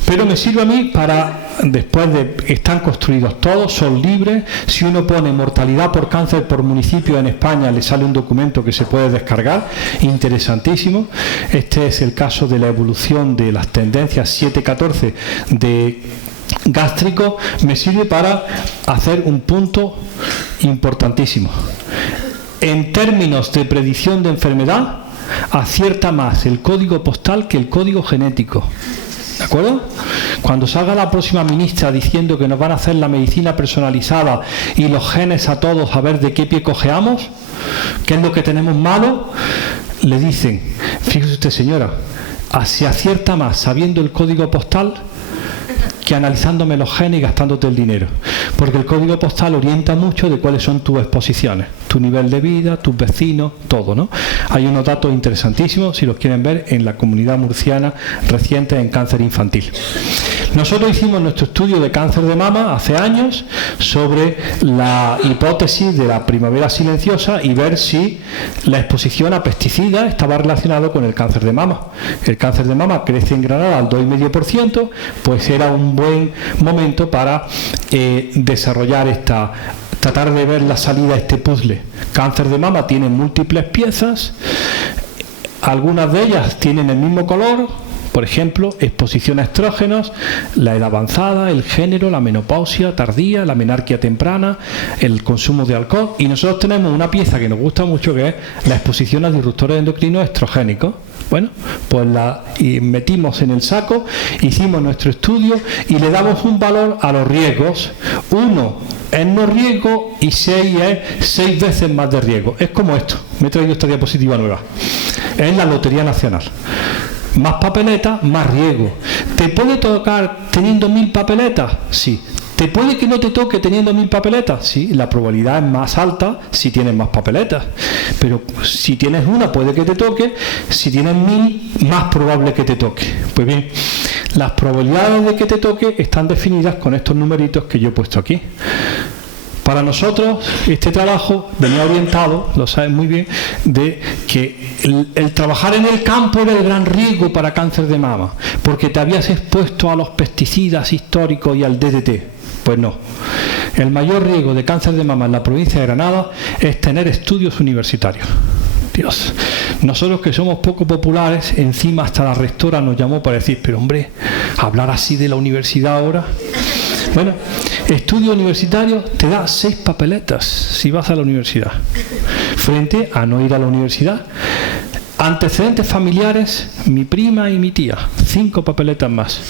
Pero me sirve a mí para, después de, están construidos todos, son libres. Si uno pone mortalidad por cáncer por municipio en España, le sale un documento que se puede descargar, interesantísimo. Este es el caso de la evolución de las tendencias 7-14 de gástrico. Me sirve para hacer un punto importantísimo. En términos de predicción de enfermedad, acierta más el código postal que el código genético. ¿De acuerdo? Cuando salga la próxima ministra diciendo que nos van a hacer la medicina personalizada y los genes a todos a ver de qué pie cojeamos, qué es lo que tenemos malo, le dicen, fíjese usted señora, se acierta más sabiendo el código postal que analizándome los genes y gastándote el dinero, porque el código postal orienta mucho de cuáles son tus exposiciones, tu nivel de vida, tus vecinos, todo, ¿no? Hay unos datos interesantísimos, si los quieren ver, en la Comunidad Murciana reciente en cáncer infantil. Nosotros hicimos nuestro estudio de cáncer de mama hace años sobre la hipótesis de la primavera silenciosa y ver si la exposición a pesticidas estaba relacionado con el cáncer de mama. El cáncer de mama crece en Granada al 2,5%, pues era un buen momento para desarrollar tratar de ver la salida a este puzzle. Cáncer de mama tiene múltiples piezas, algunas de ellas tienen el mismo color. Por ejemplo, exposición a estrógenos, la edad avanzada, el género, la menopausia tardía, la menarquia temprana, el consumo de alcohol. Y nosotros tenemos una pieza que nos gusta mucho, que es la exposición a disruptores endocrinos estrogénicos. Bueno, pues la metimos en el saco, hicimos nuestro estudio y le damos un valor a los riesgos. 1 es no riesgo y 6 es 6 veces más de riesgo. Es como esto. Me he traído esta diapositiva nueva. Es la Lotería Nacional. Más papeletas, más riesgo. ¿Te puede tocar teniendo 1000 papeletas? Sí. ¿Te puede que no te toque teniendo 1000 papeletas? Sí, la probabilidad es más alta si tienes más papeletas. Pero si tienes una, puede que te toque. Si tienes 1000, más probable que te toque. Pues bien, las probabilidades de que te toque están definidas con estos numeritos que yo he puesto aquí. Para nosotros, este trabajo venía orientado, lo saben muy bien, de que el trabajar en el campo era el gran riesgo para cáncer de mama, porque te habías expuesto a los pesticidas históricos y al DDT. Pues no. El mayor riesgo de cáncer de mama en la provincia de Granada es tener estudios universitarios. Dios, nosotros que somos poco populares, encima hasta la rectora nos llamó para decir, pero hombre, hablar así de la universidad ahora. Bueno, estudio universitario te da 6 papeletas si vas a la universidad, frente a no ir a la universidad. Antecedentes familiares, mi prima y mi tía, 5 papeletas más.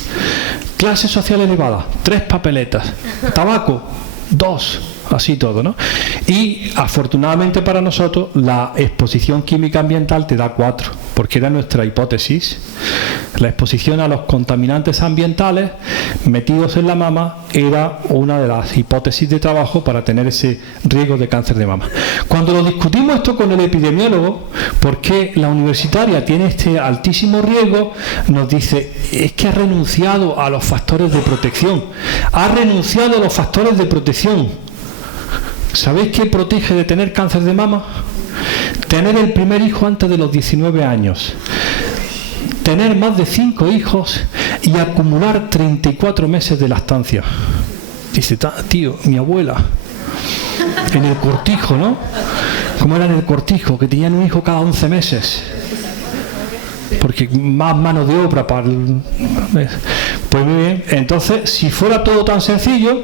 Clase social elevada, 3 papeletas. Tabaco, 2. Así todo, ¿no? Y afortunadamente para nosotros la exposición química ambiental te da 4, porque era nuestra hipótesis. La exposición a los contaminantes ambientales metidos en la mama era una de las hipótesis de trabajo para tener ese riesgo de cáncer de mama. Cuando lo discutimos esto con el epidemiólogo, ¿por qué la universitaria tiene este altísimo riesgo? Nos dice, es que ha renunciado a los factores de protección. Ha renunciado a los factores de protección. ¿Sabéis qué protege de tener cáncer de mama? Tener el primer hijo antes de los 19 años. Tener más de 5 hijos y acumular 34 meses de lactancia. Dice, tío, mi abuela, en el cortijo, ¿no? ¿Cómo era en el cortijo? Que tenían un hijo cada 11 meses. Porque más mano de obra para el... Pues muy bien, entonces si fuera todo tan sencillo,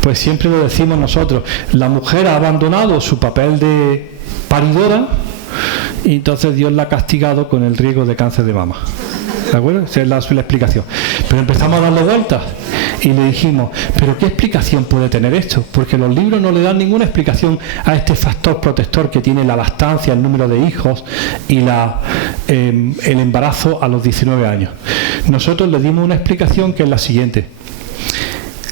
pues siempre lo decimos nosotros, la mujer ha abandonado su papel de paridora y entonces Dios la ha castigado con el riesgo de cáncer de mama. ¿De acuerdo? Esa es la explicación. Pero empezamos a darle vueltas y le dijimos, ¿pero qué explicación puede tener esto? Porque los libros no le dan ninguna explicación a este factor protector que tiene la lactancia, el número de hijos y el embarazo a los 19 años. Nosotros le dimos una explicación que es la siguiente.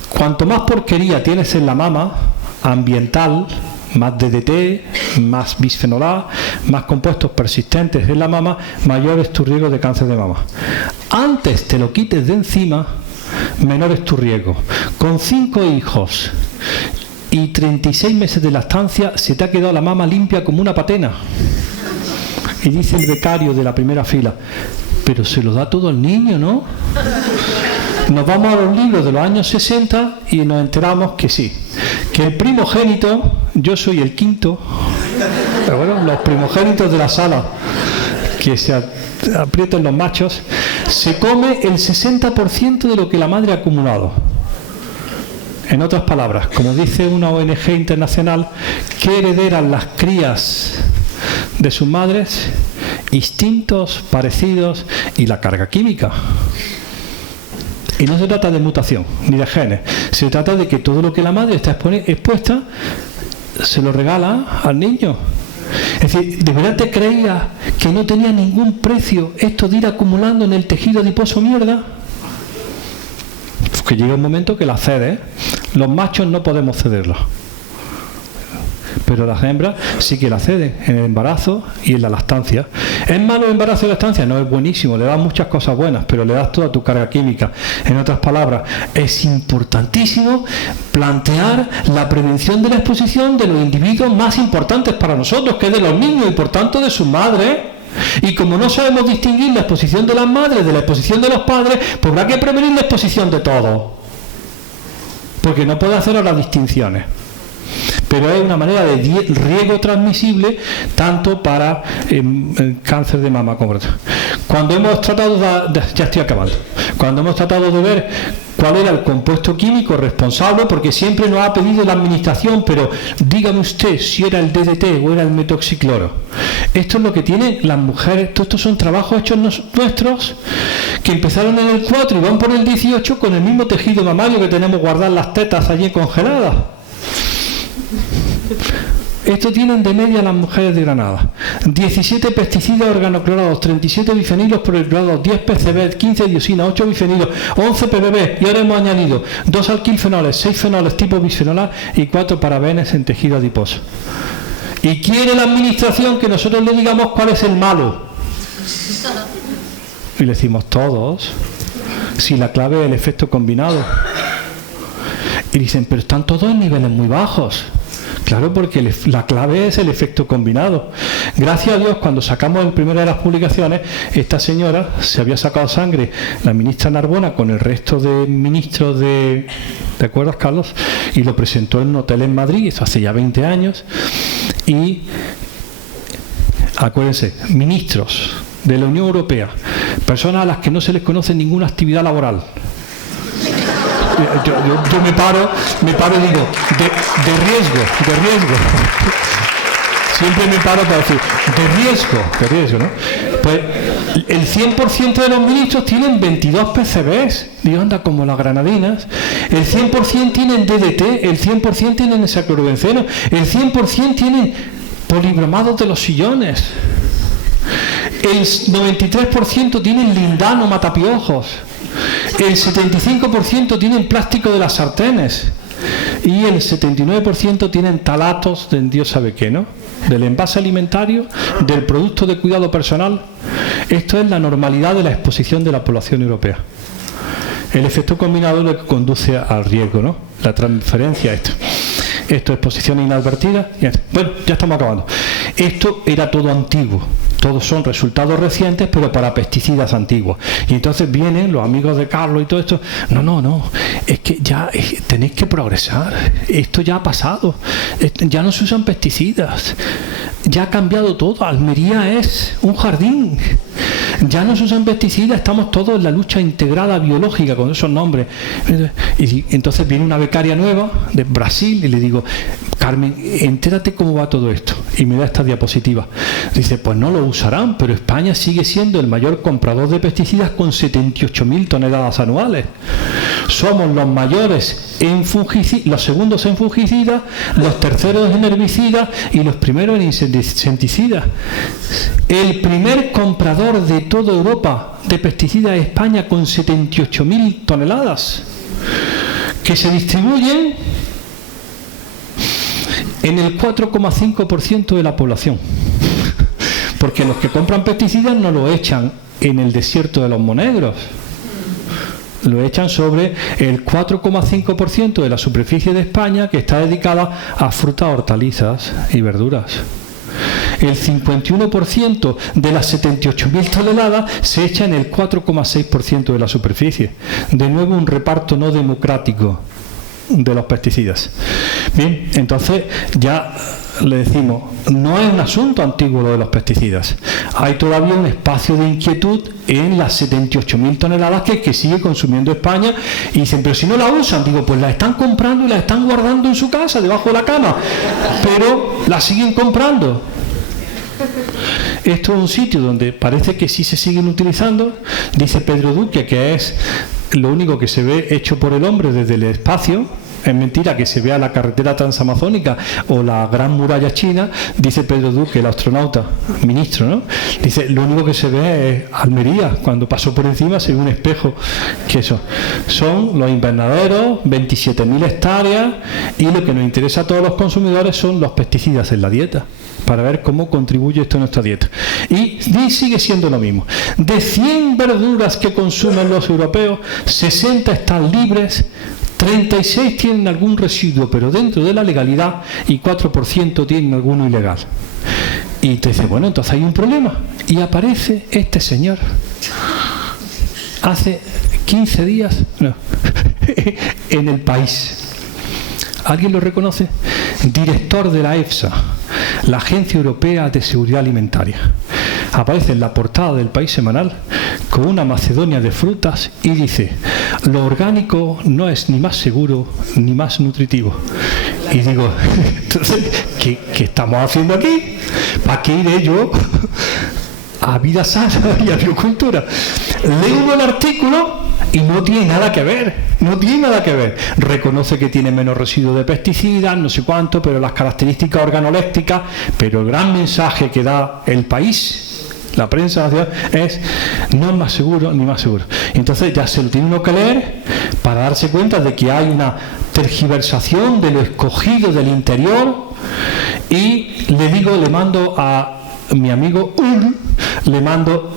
Cuanto más porquería tienes en la mama ambiental, más DDT, más bisfenol A, más compuestos persistentes en la mama, mayor es tu riesgo de cáncer de mama. Antes te lo quites de encima, menor es tu riesgo. Con 5 hijos y 36 meses de lactancia se te ha quedado la mama limpia como una patena. Y dice el becario de la primera fila, pero se lo da todo al niño, ¿no? Nos vamos a los libros de los años 60 y nos enteramos que sí, que el primogénito, yo soy el quinto, pero bueno, los primogénitos de la sala, que se aprietan los machos, se come el 60% de lo que la madre ha acumulado. En otras palabras, como dice una ONG internacional, ¿qué heredan las crías de sus madres? Instintos parecidos y la carga química. Y no se trata de mutación ni de genes, se trata de que todo lo que la madre está expuesta se lo regala al niño. Es decir, ¿de verdad te creías que no tenía ningún precio esto de ir acumulando en el tejido adiposo mierda? Porque llega un momento que la cedes. Los machos no podemos cederlos, pero las hembras sí que la ceden en el embarazo y en la lactancia. ¿Es malo el embarazo y la lactancia? No, es buenísimo, le das muchas cosas buenas, pero le das toda tu carga química. En otras palabras, es importantísimo plantear la prevención de la exposición de los individuos más importantes para nosotros, que es de los niños y por tanto de sus madres. Y como no sabemos distinguir la exposición de las madres de la exposición de los padres, pues habrá que prevenir la exposición de todos, porque no puede hacer ahora distinciones. Pero es una manera de riesgo transmisible tanto para cáncer de mama como otro. Cuando hemos tratado ya estoy acabando. Cuando hemos tratado de ver cuál era el compuesto químico responsable, porque siempre nos ha pedido la administración, pero dígame usted si era el DDT o era el metoxicloro. Esto es lo que tienen las mujeres. Todos estos son trabajos hechos nuestros que empezaron en el 4 y van por el 18 con el mismo tejido mamario que tenemos guardar las tetas allí congeladas. Esto tienen de media las mujeres de Granada: 17 pesticidas organoclorados, 37 bifenilos prohidroados, 10 PCB, 15 diosinas, 8 bifenilos, 11 PBB, y ahora hemos añadido 2 alquilfenoles, 6 fenoles tipo bisfenol A y 4 parabenes en tejido adiposo. Y quiere la administración que nosotros le digamos cuál es el malo. Y le decimos todos, si la clave es el efecto combinado. Y dicen, pero están todos en niveles muy bajos. Claro, porque la clave es el efecto combinado. Gracias a Dios, cuando sacamos en primera de las publicaciones, esta señora se había sacado sangre, la ministra Narbona, con el resto de ministros de... ¿Te acuerdas, Carlos? Y lo presentó en un hotel en Madrid, eso hace ya 20 años. Y acuérdense, ministros de la Unión Europea, personas a las que no se les conoce ninguna actividad laboral. Yo me paro y digo, de riesgo. Siempre me paro para decir, de riesgo, ¿no? Pues el 100% de los ministros tienen 22 PCBs, digo, anda, como las granadinas. El 100% tienen DDT, el 100% tienen hexaclorobenceno, el 100% tienen polibromados de los sillones. El 93% tienen lindano matapiojos. El 75% tienen plástico de las sartenes. Y el 79% tienen talatos de Dios sabe qué, ¿no? Del envase alimentario, del producto de cuidado personal. Esto es la normalidad de la exposición de la población europea. El efecto combinado es lo que conduce al riesgo, ¿no? La transferencia, esto es exposición inadvertida. Bueno, ya estamos acabando. Esto era todo antiguo. Todos son resultados recientes, pero para pesticidas antiguos. Y entonces vienen los amigos de Carlos y todo esto. No. Es que ya tenéis que progresar. Esto ya ha pasado. Ya no se usan pesticidas. Ya ha cambiado todo. Almería es un jardín. Ya no se usan pesticidas. Estamos todos en la lucha integrada biológica con esos nombres. Y entonces viene una becaria nueva de Brasil y le digo, Carmen, entérate cómo va todo esto. Y me da esta diapositiva. Dice, pues no lo usarán, pero España sigue siendo el mayor comprador de pesticidas con 78.000 toneladas anuales. Somos los mayores en fungicidas, los segundos en fungicidas, los terceros en herbicidas y los primeros en insecticidas. El primer comprador de toda Europa de pesticidas es España con 78.000 toneladas que se distribuyen en el 4,5% de la población. Porque los que compran pesticidas no lo echan en el desierto de los Monegros. Lo echan sobre el 4,5% de la superficie de España, que está dedicada a frutas, hortalizas y verduras. El 51% de las 78.000 toneladas se echa en el 4,6% de la superficie. De nuevo, un reparto no democrático de los pesticidas. Bien, entonces ya le decimos, no es un asunto antiguo lo de los pesticidas. Hay todavía un espacio de inquietud en las 78.000 toneladas que sigue consumiendo España, y dicen, pero si no la usan, digo, pues la están comprando y la están guardando en su casa, debajo de la cama, pero la siguen comprando. Esto es un sitio donde parece que sí se siguen utilizando. Dice Pedro Duque que es lo único que se ve hecho por el hombre desde el espacio. Es mentira que se vea la carretera transamazónica o la gran muralla china. Dice Pedro Duque, el astronauta, ministro, ¿no? Dice, lo único que se ve es Almería. Cuando pasó por encima se ve un espejo. Que eso son los invernaderos, 27.000 hectáreas, y lo que nos interesa a todos los consumidores son los pesticidas en la dieta, para ver cómo contribuye esto a nuestra dieta. Y sigue siendo lo mismo. De 100 verduras que consumen los europeos, 60 están libres, 36 tienen algún residuo, pero dentro de la legalidad, y 4% tienen alguno ilegal. Y te dice, bueno, entonces hay un problema. Y aparece este señor, hace 15 días, no, en El País. ¿Alguien lo reconoce? Director de la EFSA, la Agencia Europea de Seguridad Alimentaria. Aparece en la portada del País semanal con una macedonia de frutas y dice, lo orgánico no es ni más seguro ni más nutritivo. Y digo, entonces, ¿qué estamos haciendo aquí? ¿Para qué iré yo a vida sana y a biocultura? Leo el artículo y no tiene nada que ver. No tiene nada que ver. Reconoce que tiene menos residuos de pesticidas, no sé cuánto, pero las características organolépticas, pero el gran mensaje que da El País, la prensa nacional, es no es más seguro ni más seguro. Entonces ya se lo tiene uno que leer para darse cuenta de que hay una tergiversación de lo escogido del interior. Y le digo, le mando a mi amigo le mando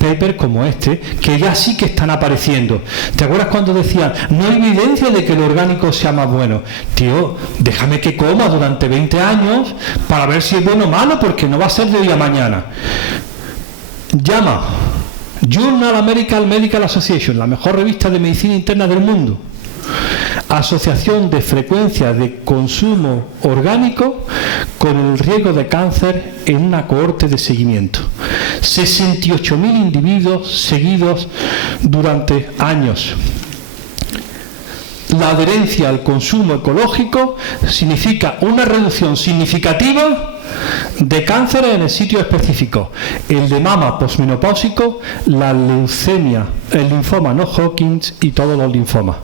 papers como este, que ya sí que están apareciendo. ¿Te acuerdas cuando decían, no hay evidencia de que lo orgánico sea más bueno? Tío, déjame que coma durante 20 años para ver si es bueno o malo, porque no va a ser de hoy a mañana. Llama Journal American Medical Association, la mejor revista de medicina interna del mundo. Asociación de frecuencia de consumo orgánico con el riesgo de cáncer en una cohorte de seguimiento. 68.000 individuos seguidos durante años. La adherencia al consumo ecológico significa una reducción significativa de cánceres en el sitio específico: el de mama posmenopáusico, la leucemia, el linfoma no Hodgkin y todos los linfomas.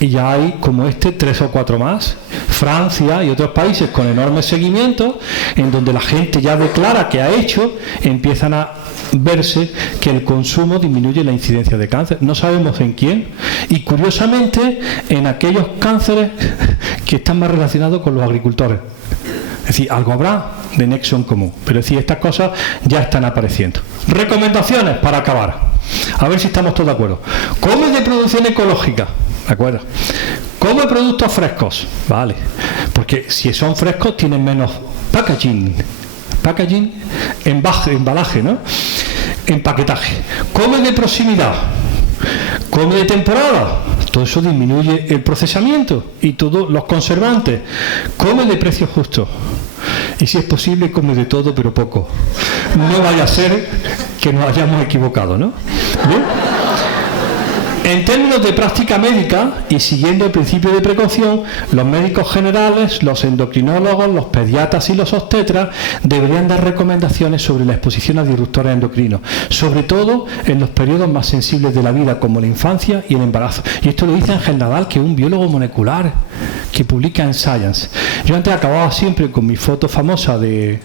Y ya hay, como este, 3 o 4 más. Francia y otros países con enormes seguimientos, en donde la gente ya declara que ha hecho, empiezan a verse que el consumo disminuye la incidencia de cáncer. No sabemos en quién. Y curiosamente, en aquellos cánceres que están más relacionados con los agricultores. Es decir, algo habrá de nexo en común. Pero es decir, estas cosas ya están apareciendo. Recomendaciones para acabar. A ver si estamos todos de acuerdo. Come de producción ecológica. ¿De acuerdo? Come productos frescos, vale, porque si son frescos tienen menos packaging, embalaje, ¿no? Empaquetaje. Come de proximidad, come de temporada, todo eso disminuye el procesamiento y todos los conservantes. Come de precio justo y, si es posible, come de todo pero poco. No vaya a ser que nos hayamos equivocado, ¿no? ¿Bien? En términos de práctica médica y siguiendo el principio de precaución, los médicos generales, los endocrinólogos, los pediatras y los obstetras deberían dar recomendaciones sobre la exposición a disruptores endocrinos, sobre todo en los periodos más sensibles de la vida, como la infancia y el embarazo. Y esto lo dice Ángel Nadal, que es un biólogo molecular que publica en Science. Yo antes acababa siempre con mi foto famosa de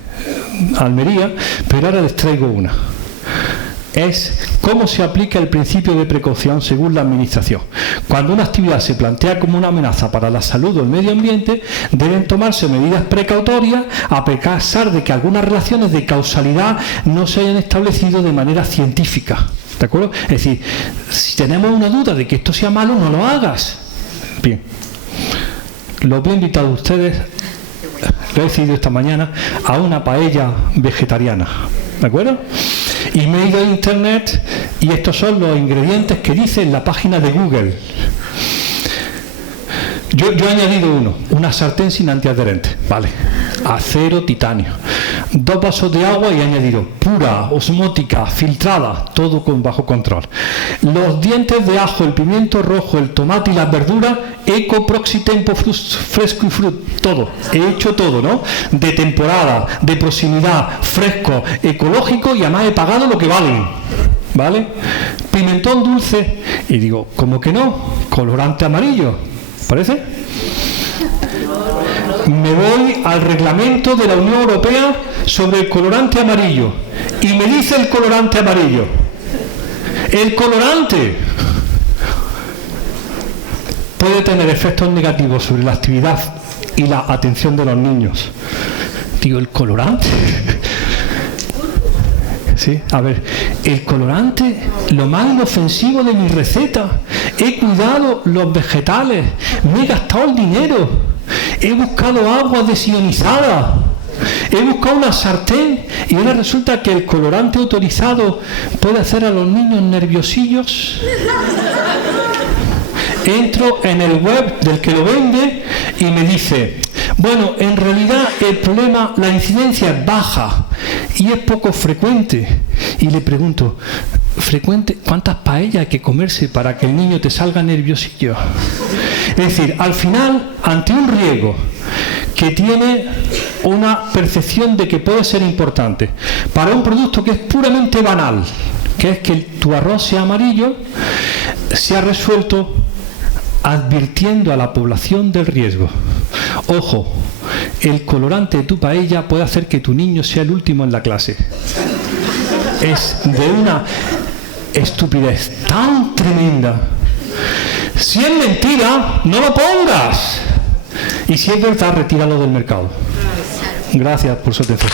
Almería, pero ahora les traigo una. Es cómo se aplica el principio de precaución según la Administración. Cuando una actividad se plantea como una amenaza para la salud o el medio ambiente, deben tomarse medidas precautorias a pesar de que algunas relaciones de causalidad no se hayan establecido de manera científica. ¿De acuerdo? Es decir, si tenemos una duda de que esto sea malo, no lo hagas. Bien. Los he invitado a ustedes, lo he decidido esta mañana, a una paella vegetariana. ¿De acuerdo? Y me he ido a internet y estos son los ingredientes que dice en la página de Google. Yo he añadido una sartén sin antiadherente, vale, acero, titanio, 2 vasos de agua y he añadido pura, osmótica, filtrada, todo bajo control. Los dientes de ajo, el pimiento rojo, el tomate y las verduras, eco, proxy, tempo, fresco y frut, todo. He hecho todo, ¿no? De temporada, de proximidad, fresco, ecológico, y además he pagado lo que valen, ¿vale? Pimentón dulce, y digo, ¿cómo que no? Colorante amarillo. ¿Parece? Me voy al reglamento de la Unión Europea sobre el colorante amarillo y me dice el colorante amarillo: el colorante puede tener efectos negativos sobre la actividad y la atención de los niños. Digo, ¿el colorante? Sí, a ver, el colorante, lo más inofensivo de mi receta. He cuidado los vegetales, me he gastado el dinero, he buscado agua desionizada, he buscado una sartén y ahora resulta que el colorante autorizado puede hacer a los niños nerviosillos. Entro en el web del que lo vende y me dice: bueno, en realidad el problema, la incidencia es baja y es poco frecuente. Y le pregunto: ¿frecuente? ¿Cuántas paellas hay que comerse para que el niño te salga nerviosillo? Es decir, al final, ante un riesgo que tiene una percepción de que puede ser importante, para un producto que es puramente banal, que es que tu arroz sea amarillo, se ha resuelto advirtiendo a la población del riesgo. Ojo, el colorante de tu paella puede hacer que tu niño sea el último en la clase. Es de una estupidez tan tremenda. Si es mentira, no lo pongas. Y si es verdad, retíralo del mercado. Gracias por su atención.